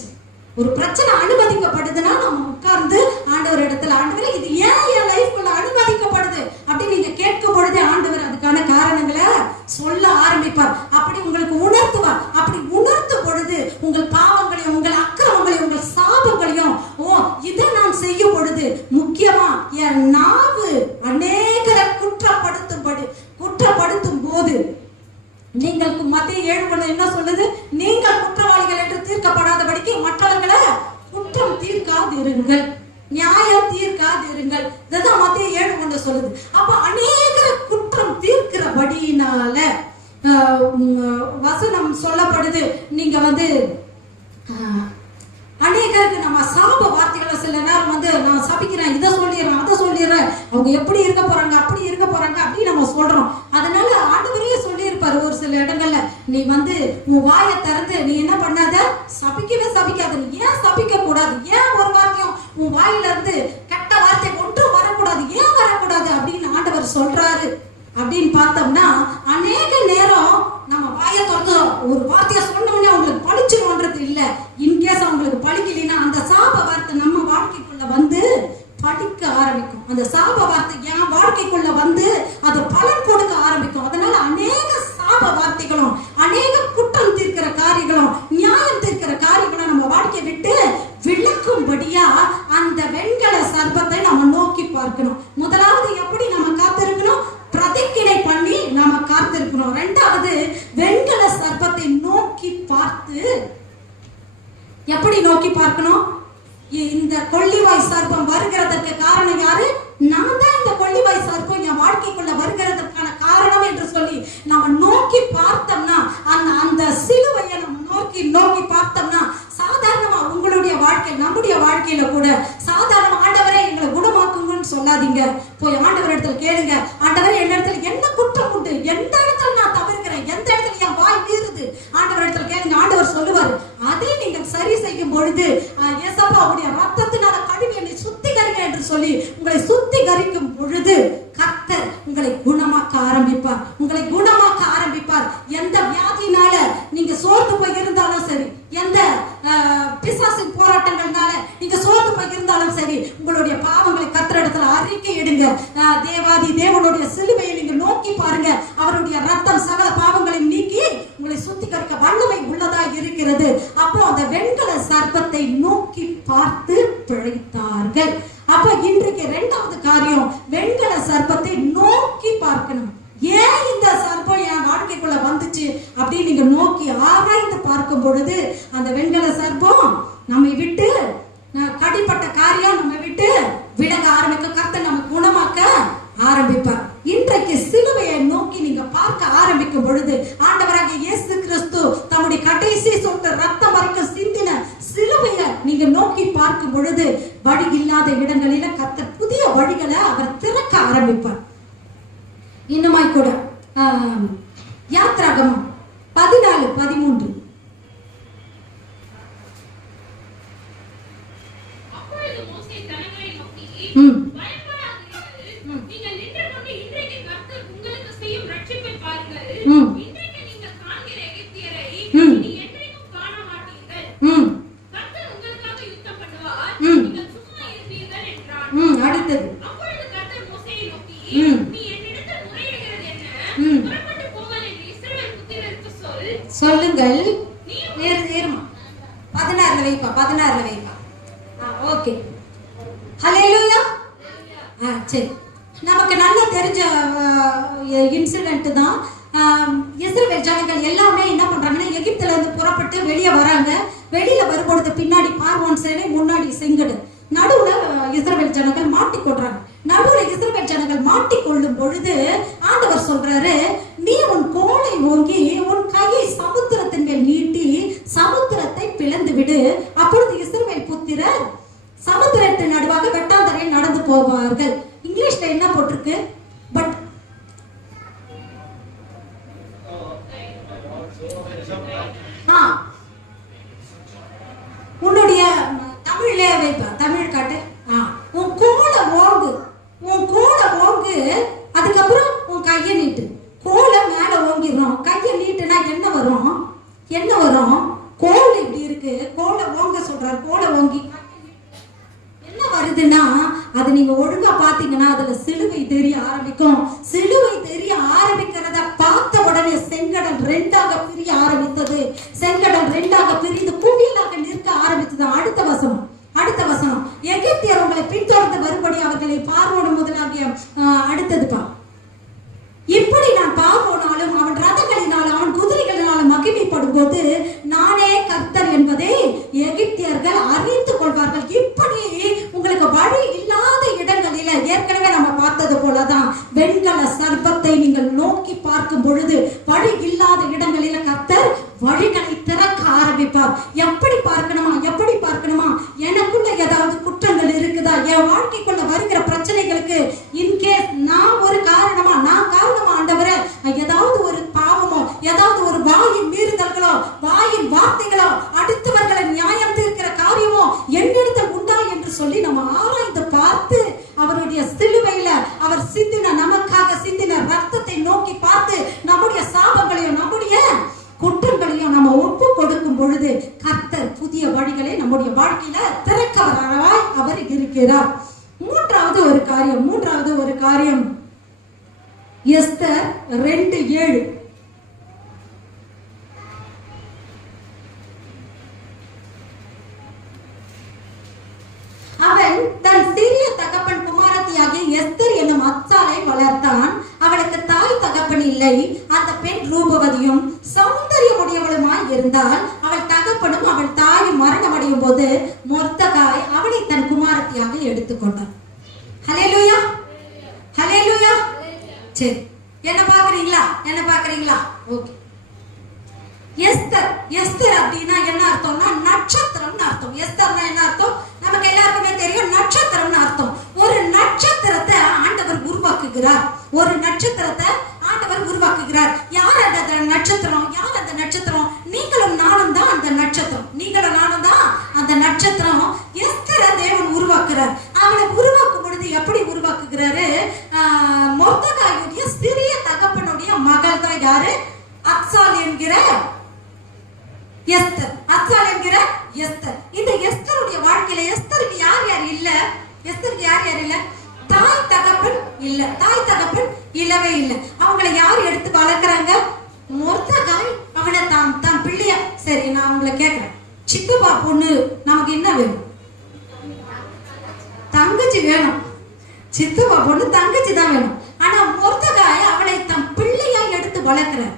ஒரு பிரச்சனை அனுமதிக்கப்படுதுன்னா நம்ம உட்கார்ந்து ஆண்டவர் இடத்துல, ஆண்டவரே இது ஏன் என் லைஃப்குள்ள அனுமதிக்கப்படுது அப்படின்னு நீங்க கேட்கும் பொழுது ஆண்டவர் அதுக்கான காரணங்களை சொல்ல ஆரம்பிப்பார். அப்படி உங்களுக்கு உணர்த்துவார். அப்படி உணர்த்தும் பொழுது உங்கள் பாவங்களையும், உங்கள் அக்கிரமங்களையும், உங்கள் சாபங்களையும், இதை நான் செய்யும் பொழுது, முக்கியமா என் நாவு அநேகரை குற்றப்படுத்தும் போது, நீங்கள் மத்திய 7 என்ன சொல்லுது? நீங்கள் குற்றவாளிகள் என்று தீர்க்கப்படாதபடிக்கு மற்றவர்களை குற்றம் தீர்க்காதிருங்கள், நியாயம் தீர்க்காதிருங்கள். இதுதான் மத்திய 7 சொல்லுது. அப்ப அநேக குற்றம் தீர்க்கிறபடியினால வசனம் வசனம் சொல்லப்படுது. நீங்க வந்து அநேகருக்கு நம்ம சாப வார்த்தைகளை சில நேரம் வந்து நான் சபிக்கிறேன், இதை சொல்லிடுறேன், அதை சொல்லிடுறேன், அவங்க எப்படி இருக்க போறாங்க, அப்படி இருக்க போறாங்க அப்படி நம்ம சொல்றோம். அதனால ஆண்டவரையே சொல்லியிருப்பாரு ஒரு சில இடங்கள்ல, நீ வந்து உன் வாயை திறந்து நீ என்ன பண்ணாத, சபிக்கவே சபிக்காத. நீ ஏன் சபிக்க கூடாது, ஏன் ஒரு வார்த்தையும் உன் வாயில இருந்து கெட்ட வார்த்தை ஒன்றும் வரக்கூடாது, ஏன் வரக்கூடாது அப்படின்னு ஆண்டவர் சொல்றாரு அப்படின்னு பார்த்தோம்னா, அநேக நேரம் நம்ம வாயை திறந்து ஒரு வார்த்தையை சொன்னோடனே அவங்களுக்கு பழிச்சிரும்ன்றது இல்லை. இன்கேஸ் அவங்களுக்கு பழிக்கலைன்னா அந்த சாப வார்த்தை நம்ம வாழ்க்கைக்குள்ள வந்து படிக்க ஆரம்பிக்கும். அந்த சாப வார்த்தை என் வாழ்க்கைக்குள்ள வந்து அது பலன் கொடுக்க ஆரம்பிக்கும். அதனால அநேக சாப வார்த்தைகளும் அநேக குற்றம் தீர்க்கிற காரியங்களும் நியாயம் தீர்க்கிற காரியங்களும் நம்ம வாழ்க்கையை விட்டு விளக்கும்படியா அந்த வெண்கல சர்ப்பத்தை நம்ம நோக்கி பார்க்கணும். முதலாவது எப்படி நம்ம காத்திருக்கணும், பிரதிக்கினை பண்ணி நாம காத்திருக்கணும். இரண்டாவது வெண்கல சர்ப்பத்தை நோக்கி பார்த்து எப்படி நோக்கி பார்க்கணும், இந்த கொள்ளிவாய் சர்ப்பம் வருகிறதுக்கு காரணம் யாரு, நான் தான் இந்த கொள்ளிவாய் சர்ப்பம் என் வாழ்க்கைக்குள்ள வருகிறதுக்கான காரணம் என்று சொல்லி நம்ம நோக்கி பார்த்தோம்னா, அந்த சிலுவையை நம்ம நோக்கி பார்த்தோம்னா, சாதாரணமா உங்களுடைய வாழ்க்கை நம்முடைய வாழ்க்கையில கூட சாதாரண ஆண்டவரே எங்களை குணமாக்குங்கன்னு சொல்லாதீங்க. போய் ஆண்டவர் இடத்துல கேளுங்க, ஆண்டவரே என் இடத்துல என்ன குற்றம் உண்டு, எந்த இடத்துல நான் தவறுகிறேன், எந்த இடத்துல என் வாய் மீறுது, ஆண்டவர் இடத்துல கேளுங்க. ஆண்டவர் சொல்லுவாரு, அதை நீங்கள் சரி செய்யும் பொழுது ஏசப்பா உடைய ரத்தத்தினால கழுவி என்னை சுத்திகரிங்க என்று சொல்லி உங்களை சுத்திகரிக்கும் பொழுது கர்த்தர் உங்களை குணமாக்க ஆரம்பிப்பார், உங்களை குணமாக்க ஆரம்பிப்பார். எந்த வியாதினால நீங்க சோர்ந்து போய் இருந்தாலும் சரி, எந்த பிசாசின் போராட்டங்கள்னால நீங்க சோர்ந்து போய் இருந்தாலும் சரி, உங்களுடைய பாவங்களை கர்த்தர் இடத்துல அறிக்கை இடுங்க. தேவாதி தேவனுடைய சிலுவையை நீங்க நோக்கி பாருங்க. அவருடைய ரத்தம் சகல பாவங்களையும் நீக்கி உங்களை சுத்திகரிக்க வல்லமை உள்ளதா இருக்கிறது. அப்போ அந்த வெண்கல சர்ப்பத்தை நோக்கி பார்த்து பிழைத்தார்கள். அப்ப இன்றைக்கு இரண்டாவது காரியம், வெண்கல சர்ப்பத்தை நோக்கி பார்க்கணும். ஏன் இந்த சர்ப்பம் என் வாழ்க்கைக்குள்ள வந்துச்சு அப்படின்னு நீங்க நோக்கி ஆராய்ந்து பார்க்கும் பொழுது அந்த வெண்கல சர்ப்பம் நம்மை விட்டு கடிப்பட்ட காரியம் நம்ம விட்டு விலக ஆரம்பிக்கும். கர்த்தர் நம்ம குணமாக்க ஆரம்பிப்பார். இன்றைக்கு சிலுவையை நோக்கி நீங்க பார்க்க ஆரம்பிக்கும் பொழுது ஆண்டவராகிய இயேசு கிறிஸ்து தம்முடைய கடைசி சொட்டு ரத்தம் வரைக்கும் சிந்தின சிலுவையை நீங்க நோக்கி பார்க்கும் பொழுது வழி இல்லாத இடங்களில கர்த்தர் புதிய வழிகளை அவர் திறக்க ஆரம்பிப்பார். இன்னுமாய் கூட யாத்ராகமம் 14:13 அடுத்தது சொல்லுங்கள். 16 வைப்பா. ஓகே, ஹல்லேலூயா. சரி, நமக்கு நல்லா தெரிஞ்ச இன்சிடென்ட் தான். இஸ்ரவேல் ஜனங்கள் எல்லாமே என்ன பண்றாங்கன்னா, எகிப்துல இருந்து புறப்பட்டு வெளியே வராங்க. வெளியில வரும்பொழுது பின்னாடி பார்வோன் சேனை, முன்னாடி செங்கடு, நடுவுல இஸ்ரவேல் ஜனங்கள் மாட்டிக்கொள்றாங்க. நடுவுல இஸ்ரவேல் ஜனங்கள் மாட்டிக்கொள்ளும் பொழுது ஆண்டவர் சொல்றாரு, நீ உன் கோலை ஓங்கி உன் கையை சமுத்திரத்தின் மேல் நீட்டி சமுத்திரத்தை பிளந்து விடு. அப்பொழுது இஸ்ரவேல் புத்திரர் சமுத்திரத்தின் நடுவாக வெட்டாந்தரையில் நடந்து போவார்கள். இங்கிலீஷ்ல என்ன போட்டிருக்கு, பட் உன்னுடைய தமிழ்ல வைப்பா, தமிழ் காட்டு. உன் கோலை ஓங்கு, அதுக்கப்புறம் உன் கையை நீட்டு. கோலை மேல ஓங்கிடும், கையை நீட்டுனா என்ன வரும்? கோல் இப்படி இருக்கு, கோலை ஓங்க சொல்றாரு. கோலை ஓங்கி என்ன வருதுன்னா, அது நீங்க ஒழுங்கா பாத்தீங்கன்னா அதுல சிலுவை தெரிய ஆரம்பிக்கும். சிலுவை தெரிய ஆரம்பிக்கிறத பார்த்த உடனே செங்கடல் 2ஆக பிரிய ஆரம்பித்தது. செங்கடல் 2ஆக பிரிந்து குவியலாக நிற்க ஆரம்பித்தது. அடுத்த வசனம் எகிப்தியர் உங்களை பின்தொடர்ந்து வரும்படி அவர்களை பார்வோன் முதலாகிய அடுத்ததுப்பா. இப்படி நான் பார்வோனாலும் அவன் ரதங்களினாலும் அவன் குதிரைகளினாலும் மகிமைப்படும் போது நானே கர்த்தர் என்பதை எகிப்தியர்கள் அறிந்து கொள்வார்கள். இப்படி உங்களுக்கு வழி இல்லாத இடங்களில ஏற்கனவே நம்ம பார்த்தது போலதான் வெண்கல சர்ப்பத்தை நீங்கள் நோக்கி பார்க்கும் பொழுது வழி இல்லாத இடங்களில கர்த்தர் வழிகளை திறக்க ஆரம்பிப்பார். எப்படி பார்க்கணுமா, எப்படி பார்க்கணுமா, எனக்குள்ள ஏதாவது குற்றங்கள் இருக்குதா, என் வாழ்க்கைக்குள்ள வருகிற பிரச்சனைகளுக்கு இன்கேஸ் நான் ஒரு காரணமா, நான் காரணமா ஆண்டவரே, ஏதாவது ஒரு பாவமோ, ஏதாவது ஒரு வாயின் மீறுதல்களோ, வாயின் வார்த்தைகளோ, அடுத்தவர்களை நியாயம் தீர்க்கிற காரியமோ என்னிடத்தில் உண்டா என்று சொல்லி நம்ம ஆராய்ந்து பார்த்து அவருடைய சிலுவையில அவர் சிந்தின, நமக்காக சிந்தின ரத்தத்தை நோக்கி பார்த்து நம்முடைய சாபங்களையும் நம்முடைய குற்றங்களையும் நம்ம ஒப்பு கொடுக்கும் பொழுது கர்த்தர் புதிய வழிகளை நம்முடைய வாழ்க்கையில திறக்கவராய் அவர் இருக்கிறார். மூன்றாவது ஒரு காரியம் எஸ்தர் 2:7. அவன் தன் சிறிய தகப்பன் குமாரத்தியாகிய எஸ்தர் என்னும் அச்சாலை வளர்த்தான். அவளுக்கு தாய் தகப்பன் இல்லை. அந்த பெண் ரூபவதியும் சௌந்தரியமுடையவளுமாய் இருந்தால் அவள் தகப்பனும் அவள் தாயும் மரணம் அடையும் போது மொர்தெகாய் அவளை தன் குமாரத்தியாக எடுத்துக்கொண்டான். ஹல்லேலூயா, ஹல்லேலூயா. சரி, என்ன பாக்குறீங்களா? ஓகே. எஸ்தர் அப்படின்னா என்ன அர்த்தம்னா நட்சத்திரம்னு அர்த்தம். எஸ்தர்னா என்ன அர்த்தம்? நமக்கு எல்லாருக்குமே தெரியும், நட்சத்திரம்னு அர்த்தம். ஒரு நட்சத்திரத்தை ஆண்டவர் உருவாக்குகிறார். யார் அந்த நட்சத்திரம்? நீங்களும் நானும் தான் அந்த நட்சத்திரம். எஸ்தரை தேவன் உருவாக்குறார். அவளை உருவாக்கும் பொழுது எப்படி உருவாக்குகிறாரு? மொர்தெகாயுடைய சிறிய தகப்பனுடைய மகள் தான் யாரு? அத்சால் என்கிற எஸ்தர். இந்த எஸ்தருடைய வாழ்க்கையில எஸ்தருக்கு யார் இல்ல? தாய் தகப்பன் இல்லவே இல்லை. அவங்களை யார் எடுத்து வளர்க்கறாங்க? மொர்தெகாய் அவனை தான் பிள்ளைய. சரி, நான் உங்களை கேட்கிறேன், சித்தப்பா பொண்ணு நமக்கு என்ன வேணும்? தங்கச்சி வேணும். சித்தப்பா பொண்ணு தங்கச்சி தான் வேணும். ஆனா மொர்தெகாய் அவளை தன் பிள்ளையா எடுத்து வளர்க்கிறார்.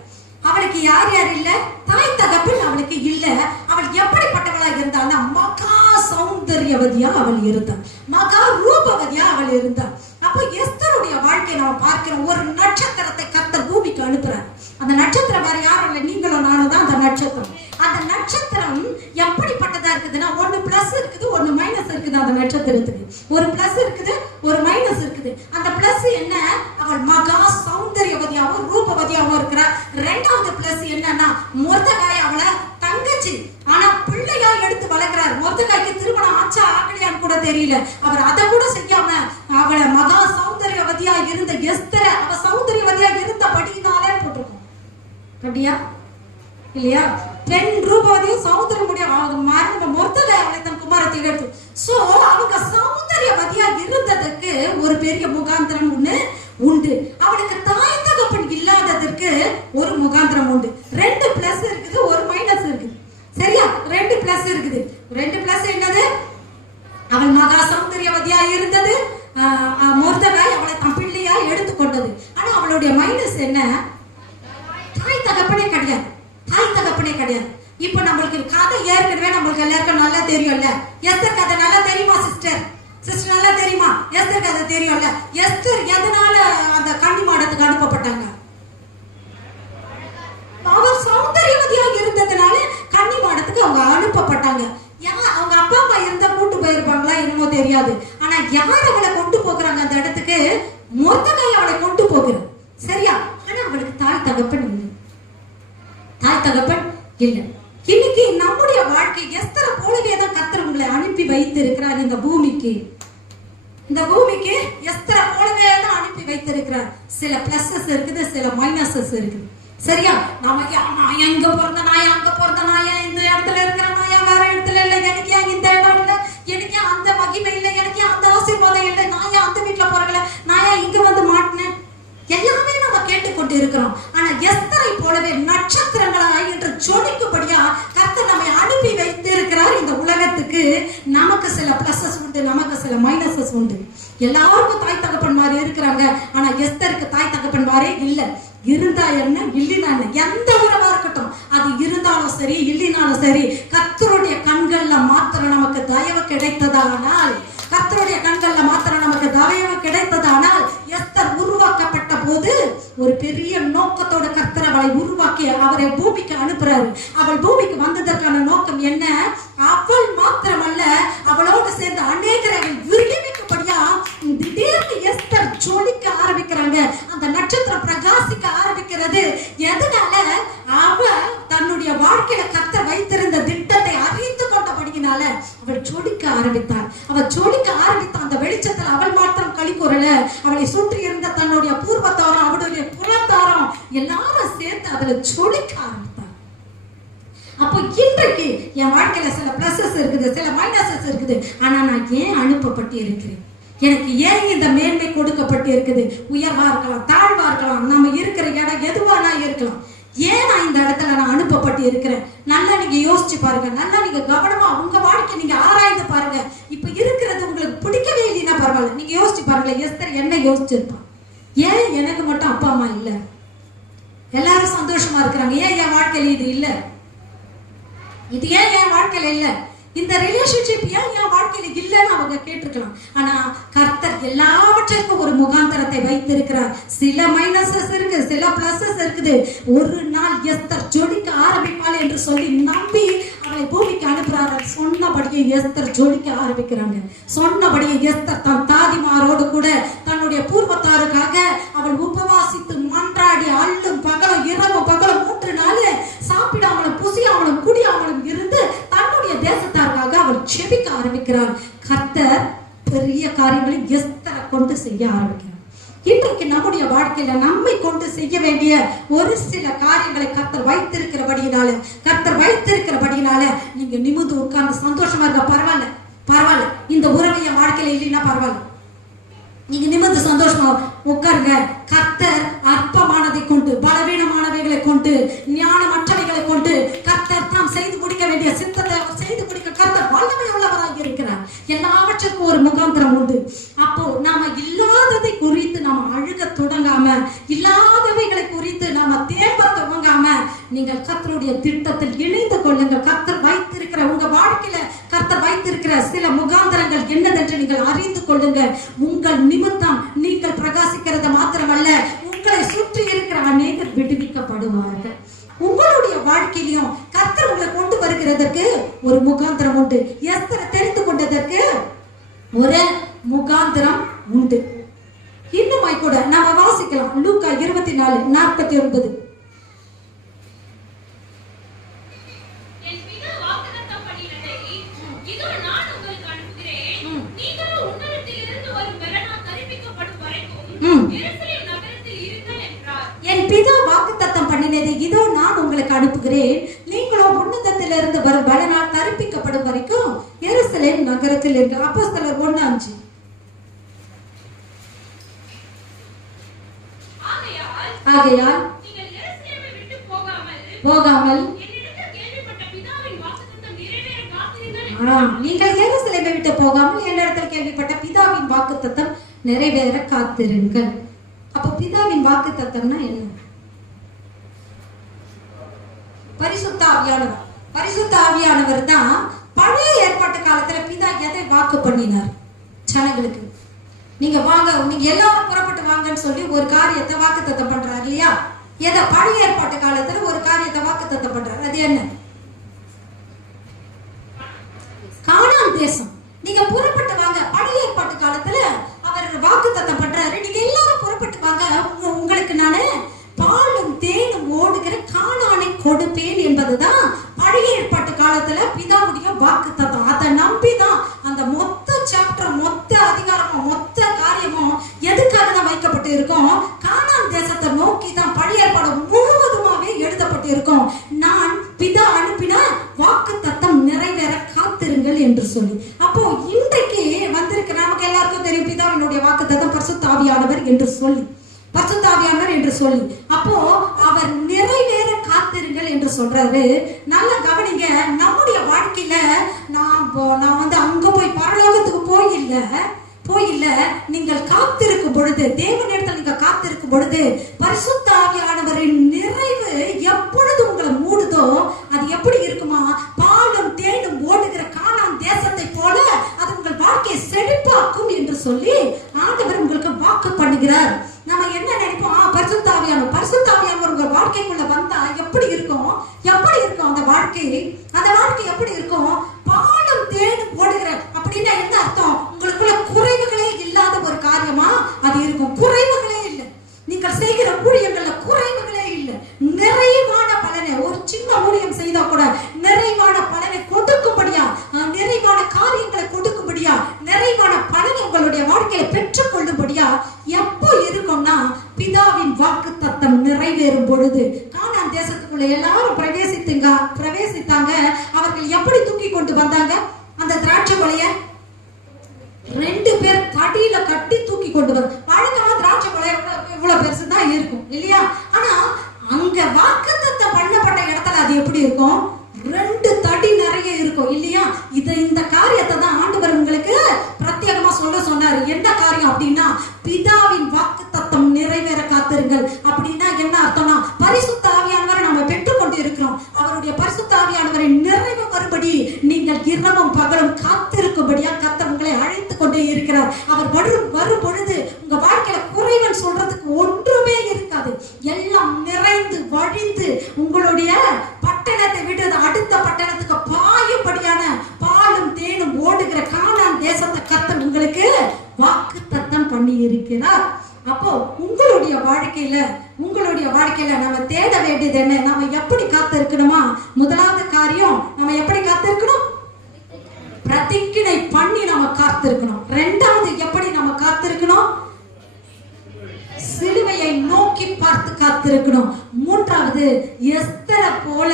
அவளுக்கு யார் இல்ல? தாய் தகப்பன் அவளுக்கு இல்ல. அவள் எப்படிப்பட்டவளா இருந்தாள்னா மகா சௌந்தரியவதியா அவள் இருந்தாள், மகா ரூபவதியா அவள் இருந்தாள். அப்போ எஸ்தருடைய வாழ்க்கையை நம்ம பார்க்கிறோம். ஒரு நட்சத்திரத்தை கர்த்தர் பூமிக்கு அனுப்புறார். அந்த நட்சத்திரம் வேற யாரும் இல்லை, நீங்களும் நானும் தான் அந்த நட்சத்திரம். அந்த நட்சத்திரம் எப்படிப்பட்டதா இருக்குதுன்னா, ஒன்னு பிளஸ் இருக்குது, ஒன்னு மைனஸ் இருக்குது. அந்த நட்சத்திரத்துக்கு ஒரு பிளஸ் இருக்குது, ஒரு மைனஸ் இருக்குது. அந்த பிளஸ் என்ன? அவள் மகா சௌந்தரியவதியாவும் ரூபவதியாவும் இருக்கிறார். ரெண்டாவது பிளஸ் என்னன்னா, மொர்தெகாய் அவளை தங்கச்சி ஆனா பிள்ளையா எடுத்து வளர்க்கிறார். மொர்தெகாய்க்கு திருமணம் ஆச்சா ஆகலையான்னு கூட தெரியல. அவர் அதை கூட செய்யாம அவளை மகா சௌந்தரியவதியா இருந்த எஸ்தரை, அவ சௌந்தரியவதியா இருந்தபடினாலே போட்டிருக்கோம். கண்டியா இல்லையா? பெண் ரூபவதியும் சௌந்தரியமுடைய மொர்தெகாய் அவளை தன் குமாரத்தை எடுத்து. சோ அவங்க சௌந்தரியவதியா இருந்ததுக்கு ஒரு பெரிய முகாந்திரம் ஒண்ணு உண்டு. அவளுக்கு தாய் தகப்பன் இல்லாததற்கு ஒரு முகாந்திரம் உண்டு. 2 பிளஸ் இருக்குது, ஒரு மைனஸ் இருக்குது. சரியா? 2 பிளஸ் இருக்குது. 2 பிளஸ் என்னது? அவள் மகா சௌந்தரியவதியா இருந்தது. மொர்தெகாய் அவளை தன் பிள்ளையா எடுத்துக்கொண்டது. ஆனா அவளுடைய மைனஸ் என்ன? தாய் தகப்பனே கிடையாது. இப்ப நம்மளுக்கு கதை ஏற்கனவே நம்மளுக்கு எல்லாருக்கும் நல்லா தெரியும்ல. எஸ்தர் கதை நல்லா தெரியுமா சிஸ்டர்? நல்லா தெரியுமா? எஸ்தர் கதை தெரியும்ல. எஸ்தர் எதனால அந்த கன்னி மாடத்துக்கு அனுப்பப்பட்டாங்க? அவர் சௌந்தரியவதியா இருந்ததுனால கன்னி மாடத்துக்கு அவங்க அனுப்பப்பட்டாங்க. அவங்க அப்பா அம்மா இருந்தா கூட்டு போயிருப்பாங்களா என்னமோ தெரியாது. ஆனா யார் அவளை கொண்டு போகிறாங்க அந்த இடத்துக்கு? மொர்தெகாய் அவளை கொண்டு போகிறார். சரியா? ஆனா அவளுக்கு தாய் தகப்பன் இல்லை. இன்னைக்கு நம்முடைய வாழ்க்கை எஸ்தரை போலவே தான் கர்த்தர் உங்களை அனுப்பி வைத்து இருக்கிறார். இந்த பூமிக்கு எஸ்தரை போலவே தான் அனுப்பி வைத்திருக்கிறார். சில பிளஸஸ் இருக்குது, சில மைனஸஸ் இருக்குது. சரியா? நமக்கு நான் எங்க பிறந்த நாயா, அங்க பிறந்த நாயா, இந்த இடத்துல இருக்கிற நாயா, வேற இடத்துல இல்லை, எனக்கு ஏன் இந்த இடம் இல்லை, எனக்கு ஏன் அந்த மகிமை இல்லை, எனக்கு ஏன் அந்த ஆசீர்வாதம் இல்லை, நாயா அந்த வீட்டுல பிறகல, நாயா இங்க வந்து மாட்டினேன், எல்லாமே நம்ம கேட்டுக்கொண்டு இருக்கிறோம். ஆனா எஸ்தரை போலவே நட்சத்திரங்களாய் என்று ஜொலிக்கும்படியா கர்த்தர் நம்மை அனுப்பி வைத்து இருக்கிறார் இந்த உலகத்துக்கு. நமக்கு சில பிளஸஸ் உண்டு, நமக்கு சில மைனஸஸ் உண்டு. எல்லாருக்கும் தாய் தகப்பன் மாதிரி இருக்கிறாங்க. ஆனா எஸ்தருக்கு தாய் தகப்பன் மாதிரி இல்லை. இருந்தா என்ன, இல்லைனா என்ன, எந்த உறவா இருக்கட்டும், அது இருந்தாலும் சரி இல்லைனாலும் சரி, கர்த்தருடைய கண்கள்ல மாத்திரம் நமக்கு தயவு கிடைத்ததானால், எஸ்தர் உருவாக்கப்பட்ட போது ஒரு பெரிய நோக்கத்தோட கர்த்தர் அவளை உருவாக்கி அவரை பூமிக்கு அனுப்புறாரு. அவள் பூமிக்கு வந்ததற்கான நோக்கம் என்ன? அவள் மாத்திரமல்ல, அவளோடு சேர்ந்த அநேகர்கள் விரிவிக்கப்படியா திடீர்னு எஸ்தர் ஜொலிக்க ஆரம்பிக்கிறாங்க. அந்த நட்சத்திரம் பிரகாசிக்க ஆரம்பிக்கிறது. எதனால? அவ தன்னுடைய வாழ்க்கையில கர்த்தர் வைத்திருந்த திட்டத்தை அறிந்து கொண்டபடியினால அவள் ஜொலிக்க ஆரம்பித்தாள். அவள் ஜொலிக்க ஆரம்பித்த அந்த வெளிச்சத்தில் அவள் மாத்திரம் களி கூறல, அவளை சுற்றி இருந்த தன்னுடைய பூர்வத்தாரம், அவளுடைய புறத்தாரம் எல்லாரும் சேர்த்து அவளை ஜொலிக்க ஆரம்பித்தாள். அப்போ இன்றைக்கு என் வாழ்க்கையில சில பிளஸஸ் இருக்குது, சில மைனஸஸ் இருக்குது. ஆனா நான் ஏன் அனுப்பப்பட்டு இருக்கிறேன்? எனக்கு ஏன் இந்த மேன்மை கொடுக்கப்பட்டு இருக்குது? உயர்வா இருக்கலாம், தாழ்வா இருக்கலாம், நம்ம இருக்கிற இடம் எதுவானா இருக்கலாம். ஏன் நான் இந்த இடத்துல நான் அனுப்பப்பட்டு இருக்கிறேன்? நல்லா நீங்க யோசிச்சு பாருங்க. நல்லா நீங்க கவனமா உங்க வாழ்க்கை நீங்க ஆராய்ந்து பாருங்க. இப்ப இருக்கிறது உங்களுக்கு பிடிக்கவே இல்லைன்னா பரவாயில்ல, நீங்க யோசிச்சு பாருங்க. எஸ்தர் என்ன யோசிச்சிருப்பான்? ஏன் எனக்கு மட்டும் அப்பா அம்மா இல்ல, எல்லாரும் சந்தோஷமா இருக்கிறாங்க, ஏன் என் வாழ்க்கையில இது இல்ல? இது ஏன் என் வாழ்க்கையில இல்ல? இந்த ரிலேஷன்ஷிப் ஏன் என் வாழ்க்கையில இல்லைன்னு அவங்க கேட்டிருக்கலாம். ஆனா கர்த்தர் எல்லாவற்றிற்கும் ஒரு முகாந்தரத்தை வைத்திருக்கிறார். சில மைனஸஸ் இருக்கு, சில பிளஸஸ் இருக்குது. ஒரு நாள் எஸ்தர் ஜொலிக்க ஆரம்பிப்பாள் என்று சொல்லி நம்பி அவளை பூமிக்கு அனுப்புறாரு. சொன்னபடியே எஸ்தர் ஜொலிக்க ஆரம்பிக்கிறாங்க. சொன்னபடியே எஸ்தர் தன் தாதிமாரோடு கூட தன்னுடைய பூர்வத்தாருக்காக அவள் உபவாசித்து மன்றாடி அள்ளும் பகலும் இரவு பகலும் 3 நாள் சாப்பிடாமலும் புசியாமலும் குடியாமலும் இருந்து தன்னுடைய தேசத்தாருக்காக அவள் செபிக்க ஆரம்பிக்கிறாள். கர்த்தர் பெரிய காரியங்களை எஸ்தரை கொண்டு செய்ய ஆரம்பிக்கிறார். இன்றைக்கு நம்முடைய வாழ்க்கையில நம்மை கொண்டு செய்ய வேண்டிய ஒரு சில காரியங்களை கர்த்தர் வைத்திருக்கிறபடியினால நீங்க நிமிர்ந்து உட்கார்ந்து சந்தோஷமா இருக்க. பரவாயில்ல பரவாயில்ல, இந்த உறவு என் வாழ்க்கையில இல்லைன்னா பரவாயில்ல, நீங்க நிமிர்ந்து சந்தோஷமா உட்காருங்க. கர்த்தர் அற்பமானதை கொண்டு, பலவீனமானவைகளை கொண்டு, ஞானமற்றவைகளை கொண்டு கர்த்தர் தாம் செய்து முடிக்க வேண்டிய சித்தத்தை செய்து முடிக்க கர்த்தர் வல்லமை உள்ளவராக இருக்கிறார். எல்லாவற்றுக்கும் ஒரு முகாந்திரம் உண்டு. அப்போ நாம இல்லாததை குறித்து நாம அழுக தொடங்காம, இல்லாதவைகளை குறித்து நாம தேம்ப துவங்காம, நீங்கள் கர்த்தருடைய திட்டத்தில் இணைந்து கொள்ளுங்கள். கர்த்தர் வைத்திருக்கிற உங்க வாழ்க்கையில கர்த்தர் வைத்திருக்கிற சில முகாந்திரங்கள் என்னதென்று நீங்கள் அறிந்து கொள்ளுங்க. உங்கள் நிமித்தம் நீங்கள் பிரகாசிக்கிறது மாத்திரமல்ல, உங்களை சுற்றி இருக்கிற அநேகர் விடுவிக்கப்படுவார்கள். உங்களுடைய வாழ்க்கையிலும் கர்த்தர் உங்களை கொண்டு வருகிறதற்கு ஒரு முகாந்திரம் உண்டு. எஸ்தரை தெரிந்து கொண்டதற்கு ஒரு முகாந்திரம் உண்டு. இன்னுமாய் கூட நாம வாசிக்கலாம். லூக்கா 24:49. என் பிதா வாக்குத்தத்தம் பண்ணினதை இதோ நான் உங்களுக்கு அனுப்புகிறேன். நீங்களோ உன்னதத்திலிருந்து வரும் பலனால் தரிப்பிக்கப்படும் வரைக்கும் எருசலேம் நகரத்தில் இருக்க. அப்போஸ்தலர் 1:5. ஆகையால் போகாமல் நீங்கள் எருசலேமை விட்டு போகாமல் என்னிடத்தில் கேள்விப்பட்ட பிதாவின் வாக்குத்தத்தம் நிறைவேற காத்திருங்கள். அப்ப பிதாவின் வாக்குத்தத்தம்னா என்ன? பரிசுத்த ஆவியானவர். பரிசுத்த ஆவியானவர் தான் பழைய ஏற்பாட்டு காலத்துல பிதா எதை வாக்கு பண்ணினார் ஜனங்களுக்கு? நீங்க வாங்க, நீங்க எல்லாரும் புறப்பட்டு வாங்கன்னு சொல்லி ஒரு காரியத்தை வாக்குத்தத்தம் பண்றாரு இல்லையா? எதை? பழைய ஏற்பாட்டு காலத்துல ஒரு காரியத்தை வாக்குத்தத்தம் பண்றாரு. அது என்ன? கானான் தேசம். நீங்க புறப்பட்டு வாங்க. பழைய ஏற்பாட்டு காலத்துல அவர் வாக்குத்தத்தம் பண்றாரு, நீங்க எல்லாரும் புறப்பட்டு வாங்க, உங்களுக்கு நானு பாலும் தேனும் ஓடுகிற கானானை கொடுப்பேன் என்பதுதான் பழைய ஏற்பாட்டு காலத்துல பிதாவுடைய வாக்குத்தத்தம். அதை நம்பிதான் அந்த மொத்த சாப்டர், மொத்த அதிகாரமும், மொத்த காரியமும் எதுக்காக தான் வைக்கப்பட்டு இருக்கும்? கானான் தேசத்தை நோக்கி தான் பழைய ஏற்பாடு முழுவதுமாவே எழுதப்பட்டு இருக்கும். நான் பிதா அனுப்பின வாக்குத்தத்தம் நிறைவேற காத்திருங்கள் என்று சொல்லி. அப்போ இன்றைக்கு வந்திருக்கு, நமக்கு எல்லாருக்கும் தெரியும் பிதாவினுடைய வாக்குத்தத்தம் பரிசுத்த ஆவியானவர் என்று சொல்லி, பரிசுத்த ஆவியானவர் என்று சொல்லி. அப்போ அவர் நிறைவேற காத்திருங்கள் என்று சொல்றாரு. நல்லா கவனிங்க. நம்முடைய வாழ்க்கையில நான் வந்து அங்க போய் பரலோகத்துக்கு போயில்ல, நீங்கள் காத்திருக்கும் பொழுது, தேவனிடத்தில் நீங்க காத்திருக்கும் பொழுது, பரிசுத்த ஆவியானவரின் நிறைவு எப்பொழுது உங்களை மூடுதோ அது எப்படி இருக்குமா? பாலும் தேனும் ஓடுகிற கானான் தேசத்தை போல அது உங்கள் வாழ்க்கையை செழிப்பாக்கும் என்று சொல்லி ஆண்டவர் உங்களுக்கு வாக்கு பண்ணுகிறார். நம்ம என்ன நினைப்போம்? பரிசுத்த ஆவியானவர் உங்க வாழ்க்கைக்குள்ள வந்தா எப்படி இருக்கும்? பிரவேசித்தாங்க. அவர்கள் எப்படி தூக்கி கொண்டு வந்தாங்க? அந்த திராட்சை கொலைய 2 பேர் தடியில கட்டி தூக்கி கொண்டு வந்து. வழக்கமா திராட்சை கொலைய இவ்வளவு பெருசு தான் இருக்கும் இல்லையா? ஆனா அங்க வாக்குத்தத்தம் பண்ணப்பட்ட இடத்துல அது எப்படி இருக்கும்? 2 தடி நிறைய இருக்கும் இல்லையா? இந்த காரியத்தை தான் ஆண்டவர் உங்களுக்கு பிரத்யேகமா சொன்னாரு. என்ன காரியம் அப்படின்னா, பிதாவின் வாக்குத்தத்தம் நிறைவேற காத்திருங்கள். அப்படின்னா என்ன அர்த்தம்னா, பரிசுத்த ஆவியானவரை நம்ம பெற்றுக் கொண்டு இருக்கிறோம். அவருடைய பரிசுத்த ஆவியானவரை நிறைவு வரும்படி நீங்கள் இரவும் பகலும் காத்திருக்கும்படியா கர்த்தர் உங்களை அழைத்து கொண்டே இருக்கிறார். அவர் வரும் பொழுது உங்க வாழ்க்கையில குறைவன் சொல்றதுக்கு ஒன்றுமே இருக்காது. எல்லாம் நிறைந்து வழிந்து உங்களுடைய பட்டணத்தை விட்டு அடுத்த பட்டணத்துக்கு பாயும்படியான பாலும் தேனும் ஓடுகிற கானான் தேசத்தை கர்த்தர் உங்களுக்கு வாக்குத்தத்தம் பண்ணி இருக்கிறார். அப்போ உங்களுடைய வாழ்க்கையில நம்ம தேட வேண்டியது என்ன? நம்ம எப்படி காத்து இருக்கணுமா? முதலாவது காரியம், நம்ம எப்படி காத்து இருக்கணும்? பிரதிக்கினை பண்ணி நம்ம காத்து இருக்கணும். 2வது எப்படி நம்ம காத்து இருக்கணும்? சிலுவையை நோக்கி பார்த்து காத்திருக்கணும். 3வது எஸ்தரை போல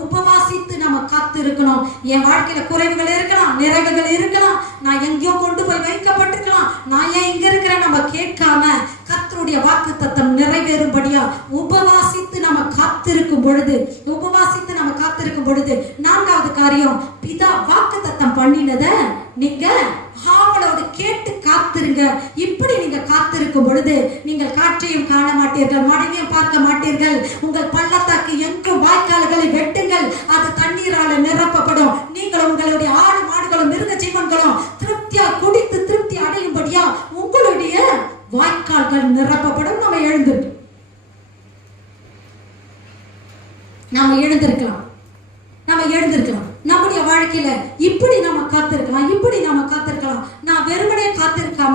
உபவாசித்து நம்ம காத்திருக்கணும். என் வாழ்க்கையில குறைவுகள் இருக்கலாம், நிறைவுகள் இருக்கலாம், நான் எங்கேயோ கொண்டு போய் வைக்கப்பட்டிருக்கலாம், நான் ஏன் இங்க இருக்கிறேன் நம்ம கேட்காம கர்த்தருடைய வாக்குத்தத்தம் நிறைவேறும்படியா உபவாசித்து நம்ம காத்திருக்கும் பொழுது 4வது காரியம், பிதா வாக்குத்தத்தம் பண்ணினத நீங்க ஆவலோடு கேட்டு காத்திருங்க. இப்படி நீங்க காத்திருக்கும் பொழுது நீங்கள் காற்றையும் காண மாட்டீர்கள், மழையையும் பார்க்க மாட்டீர்கள். உங்கள் பள்ளத்தாக்கு எங்கும் வாய்க்கால்களை வெட்டுங்கள், அது தண்ணீரால நிரப்பப்படும். நீங்கள் உங்களுடைய ஆடு மாடுகளும் மிருக ஜீவன்களும் திருப்தியா குடித்து திருப்தி அடையும்படியா உங்களுடைய வாய்க்கால்கள் நிரப்பப்படும். நம்ம எழுந்திருக்கலாம். நம்முடைய வாழ்க்கையில இப்படி நம்ம காத்திருக்கலாம். நான் வெறுமனே காத்திருக்காம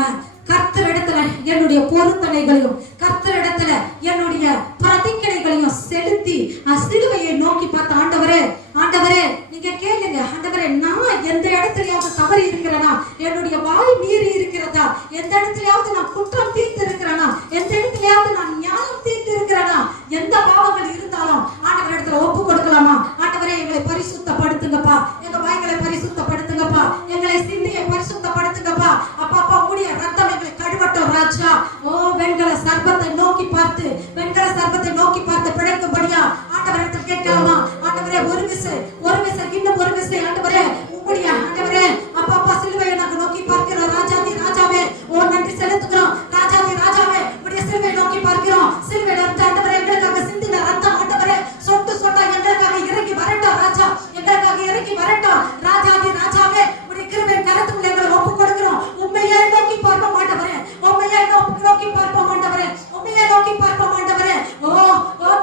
கர்த்தரிடத்துல என்னுடைய பொருத்தனைகளையும் கர்த்தரிடத்துல என்னுடைய பிரதிக்கணைகளையும் செலுத்தி சிலுவையை நோக்கி பார்த்து, ஆண்டவரே நீங்க கேளுங்க, ஆண்டவரே நான் எந்த இடத்துலயாவது தவறி இருக்கிறேனா? என்னுடைய வாய் மீறி இருக்கிறதா? எந்த இடத்துலயாவது நான் குற்றம் தீர்த்து இருக்கிறேனா? எந்த இடத்துலயாவது நான் நியாயம் தீர்த்து இருக்கிறேனா? எந்த பாவங்கள் இருந்தாலும் ஆண்டவர் இடத்துல ஒப்பு கொடுக்கலாமா? ஆண்டவரே எங்களை பரிசுத்தப்படுத்துங்கப்பா, எங்க வாய்களை பரிசுத்தப்படுத்துங்கப்பா, எங்களை சிந்தையை பரிசுத்தப்படுத்துங்கப்பா. அப்பா உடைய ரத்தம் எங்களை கழுவட்டும் ராஜா. வெண்கல சர்பத்தை நோக்கி பார்த்து பிழைக்கும்படியா ஆண்டவர் இடத்துல கேட்கலாமா? ஆண்டவரே ஒரு விசை இன்னும் ஒரு விசை ஆண்டவரே உங்களுடைய ஆண்டவரே அப்பா சிலுவையை நாங்க நோக்கி பார்க்கிறோம். ராஜாவே நன்றி செலுத்துகிறோம். ராஜாவே உடைய சிலுவையை நோக்கி பார்க்கிறோம். சிலுவையில இருந்து ஆண்டவரே எங்களுக்காக சிந்தின ரத்தம் ஆண்டவரே சொட்டு எங்களுக்காக இறங்கி வரட்டும் ராஜா, எங்களுக்காக இறங்கி வரட்டும். ராஜாவே உடைய கிருபை கரத்துக்குள்ள எங்களை ஒப்பு கொடுக்கிறோம். உண்மையை நோக்கி பார்ப்போம் ஆண்டவரே, உண்மையை நோக்கி பார்ப்போம் ஆண்டவரே.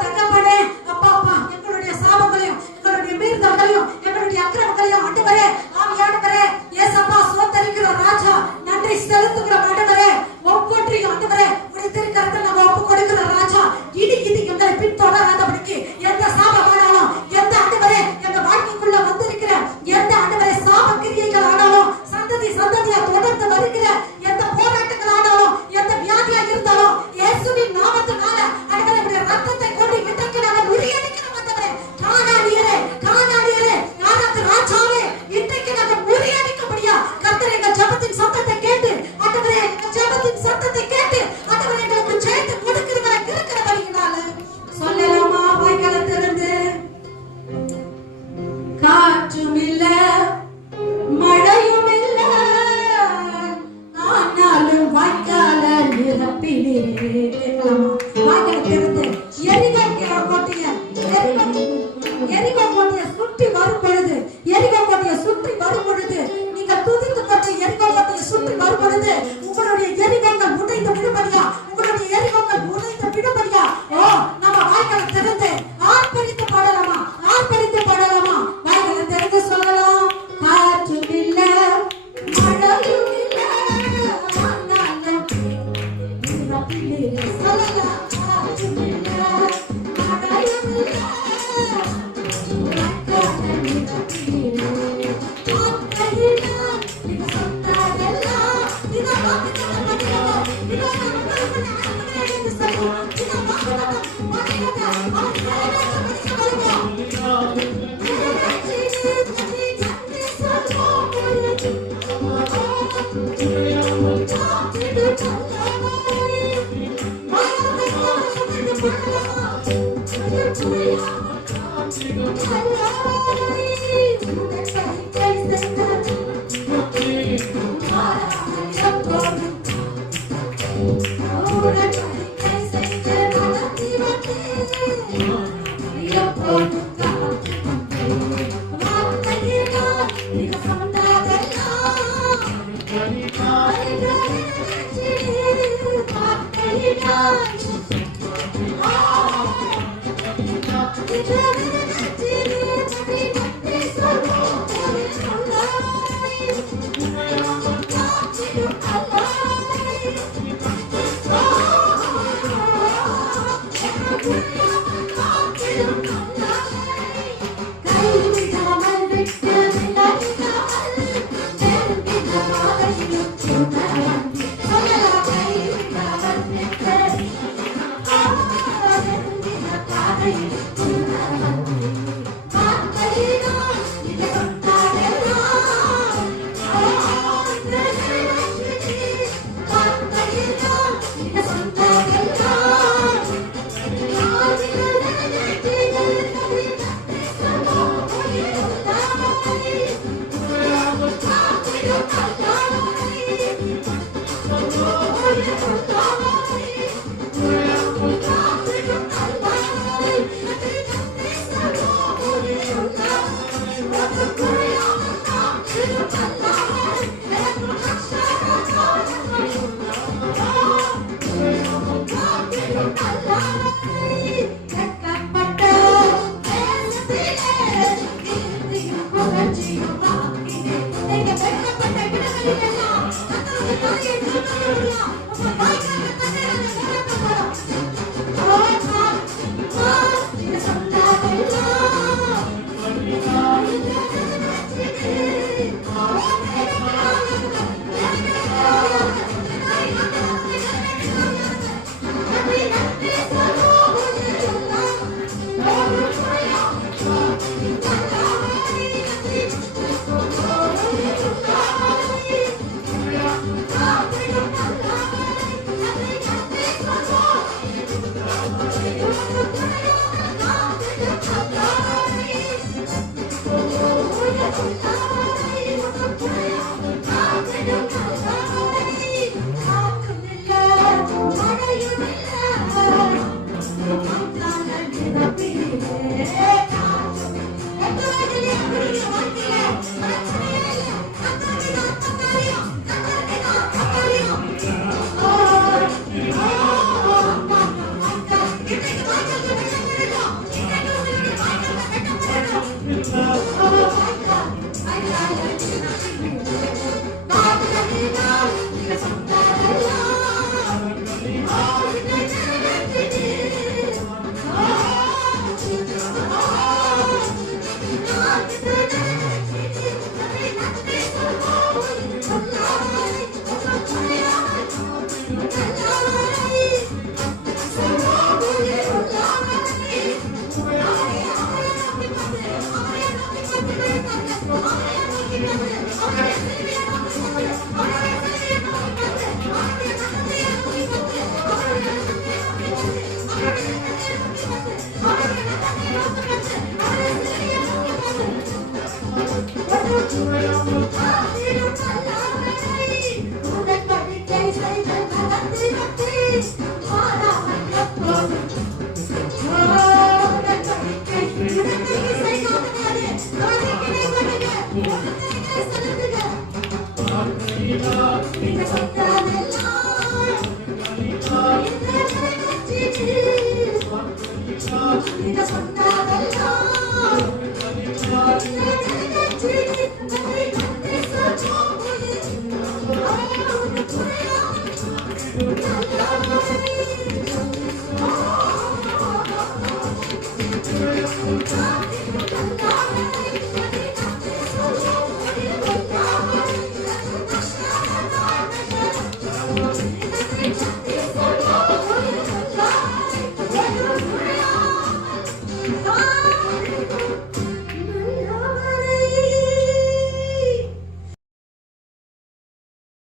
தகப்பனே அப்பா எங்களுடைய சாபங்களையும் எங்களுடைய மீறுதல்களையும் எங்களுடைய அக்கிரமங்களையும் ஆண்டவரே ஆவியானவரே ஏசப்பா சோதரிக்கிறோம் ராஜா. நன்றி செலுத்துகிறோம் ஆண்டவரே. ஒவ்வொன்றையும் ஆண்டவரே உடைய திருக்கரத்தை நாங்கள் ஒப்பு கொடுக்கிறோம் ராஜா. இது எங்களை பின்தொடராதபடிக்கு எந்த சாபமானாலும், எந்த ஆண்டவரே எங்க வாழ்க்கைக்குள்ள வந்திருக்கிற எந்த ஆண்டவரே சாப கிரியைகள் ஆனாலும், சந்ததியா தொடர்ந்து வருகிற எந்த போராட்டங்கள் ஆனாலும், எந்த வியாதியா இருந்தாலும், இயேசுவின் நாமத்தினால ஆண்டவரே ரத்தத்தை கொண்டு இன்றைக்கு நாங்கள் முறியடிக்கிறோம் ஆண்டவரே. காணாடியரே ராஜாவே இன்றைக்கு நாங்கள் முறியடிக்கும்படியா கர்த்தர் எங்கள் ஜெபத்தின் சத்தத்தை கேட்டு ஆண்டவரே எங்களுக்கு ஜெயத்தை கொடுக்கிறவராக சொல்லலாமா? வாய்க்கால திறந்து காற்றும் இல்ல மழையும் இல்ல, ஆனாலும் வாய்க்கால நிரப்பினே. கேட்கலாமா? வாய்க்கால திறந்து எரிகோ கோட்டையை சுற்றி வரும் பொழுது நீங்கள் துதித்து கொண்டு எரிகோ கோட்டையை சுற்றி வரும் பொழுது உங்களுடைய எரிகோங்கள் உடைந்து விடுபடியா, நம்ம வாய்க்கால திறந்து ஆர்ப்பரித்து பாடலாமா? வாய்க்கால திறந்து சொல்லலாம். காற்றும் இல்ல மழையும் இல்ல, ஆனாலும் நிரப்பினே. சொல்லலாம். காற்றும் இல்ல மழையும் இல்ல, வாய்க்கால நிரப்பினே.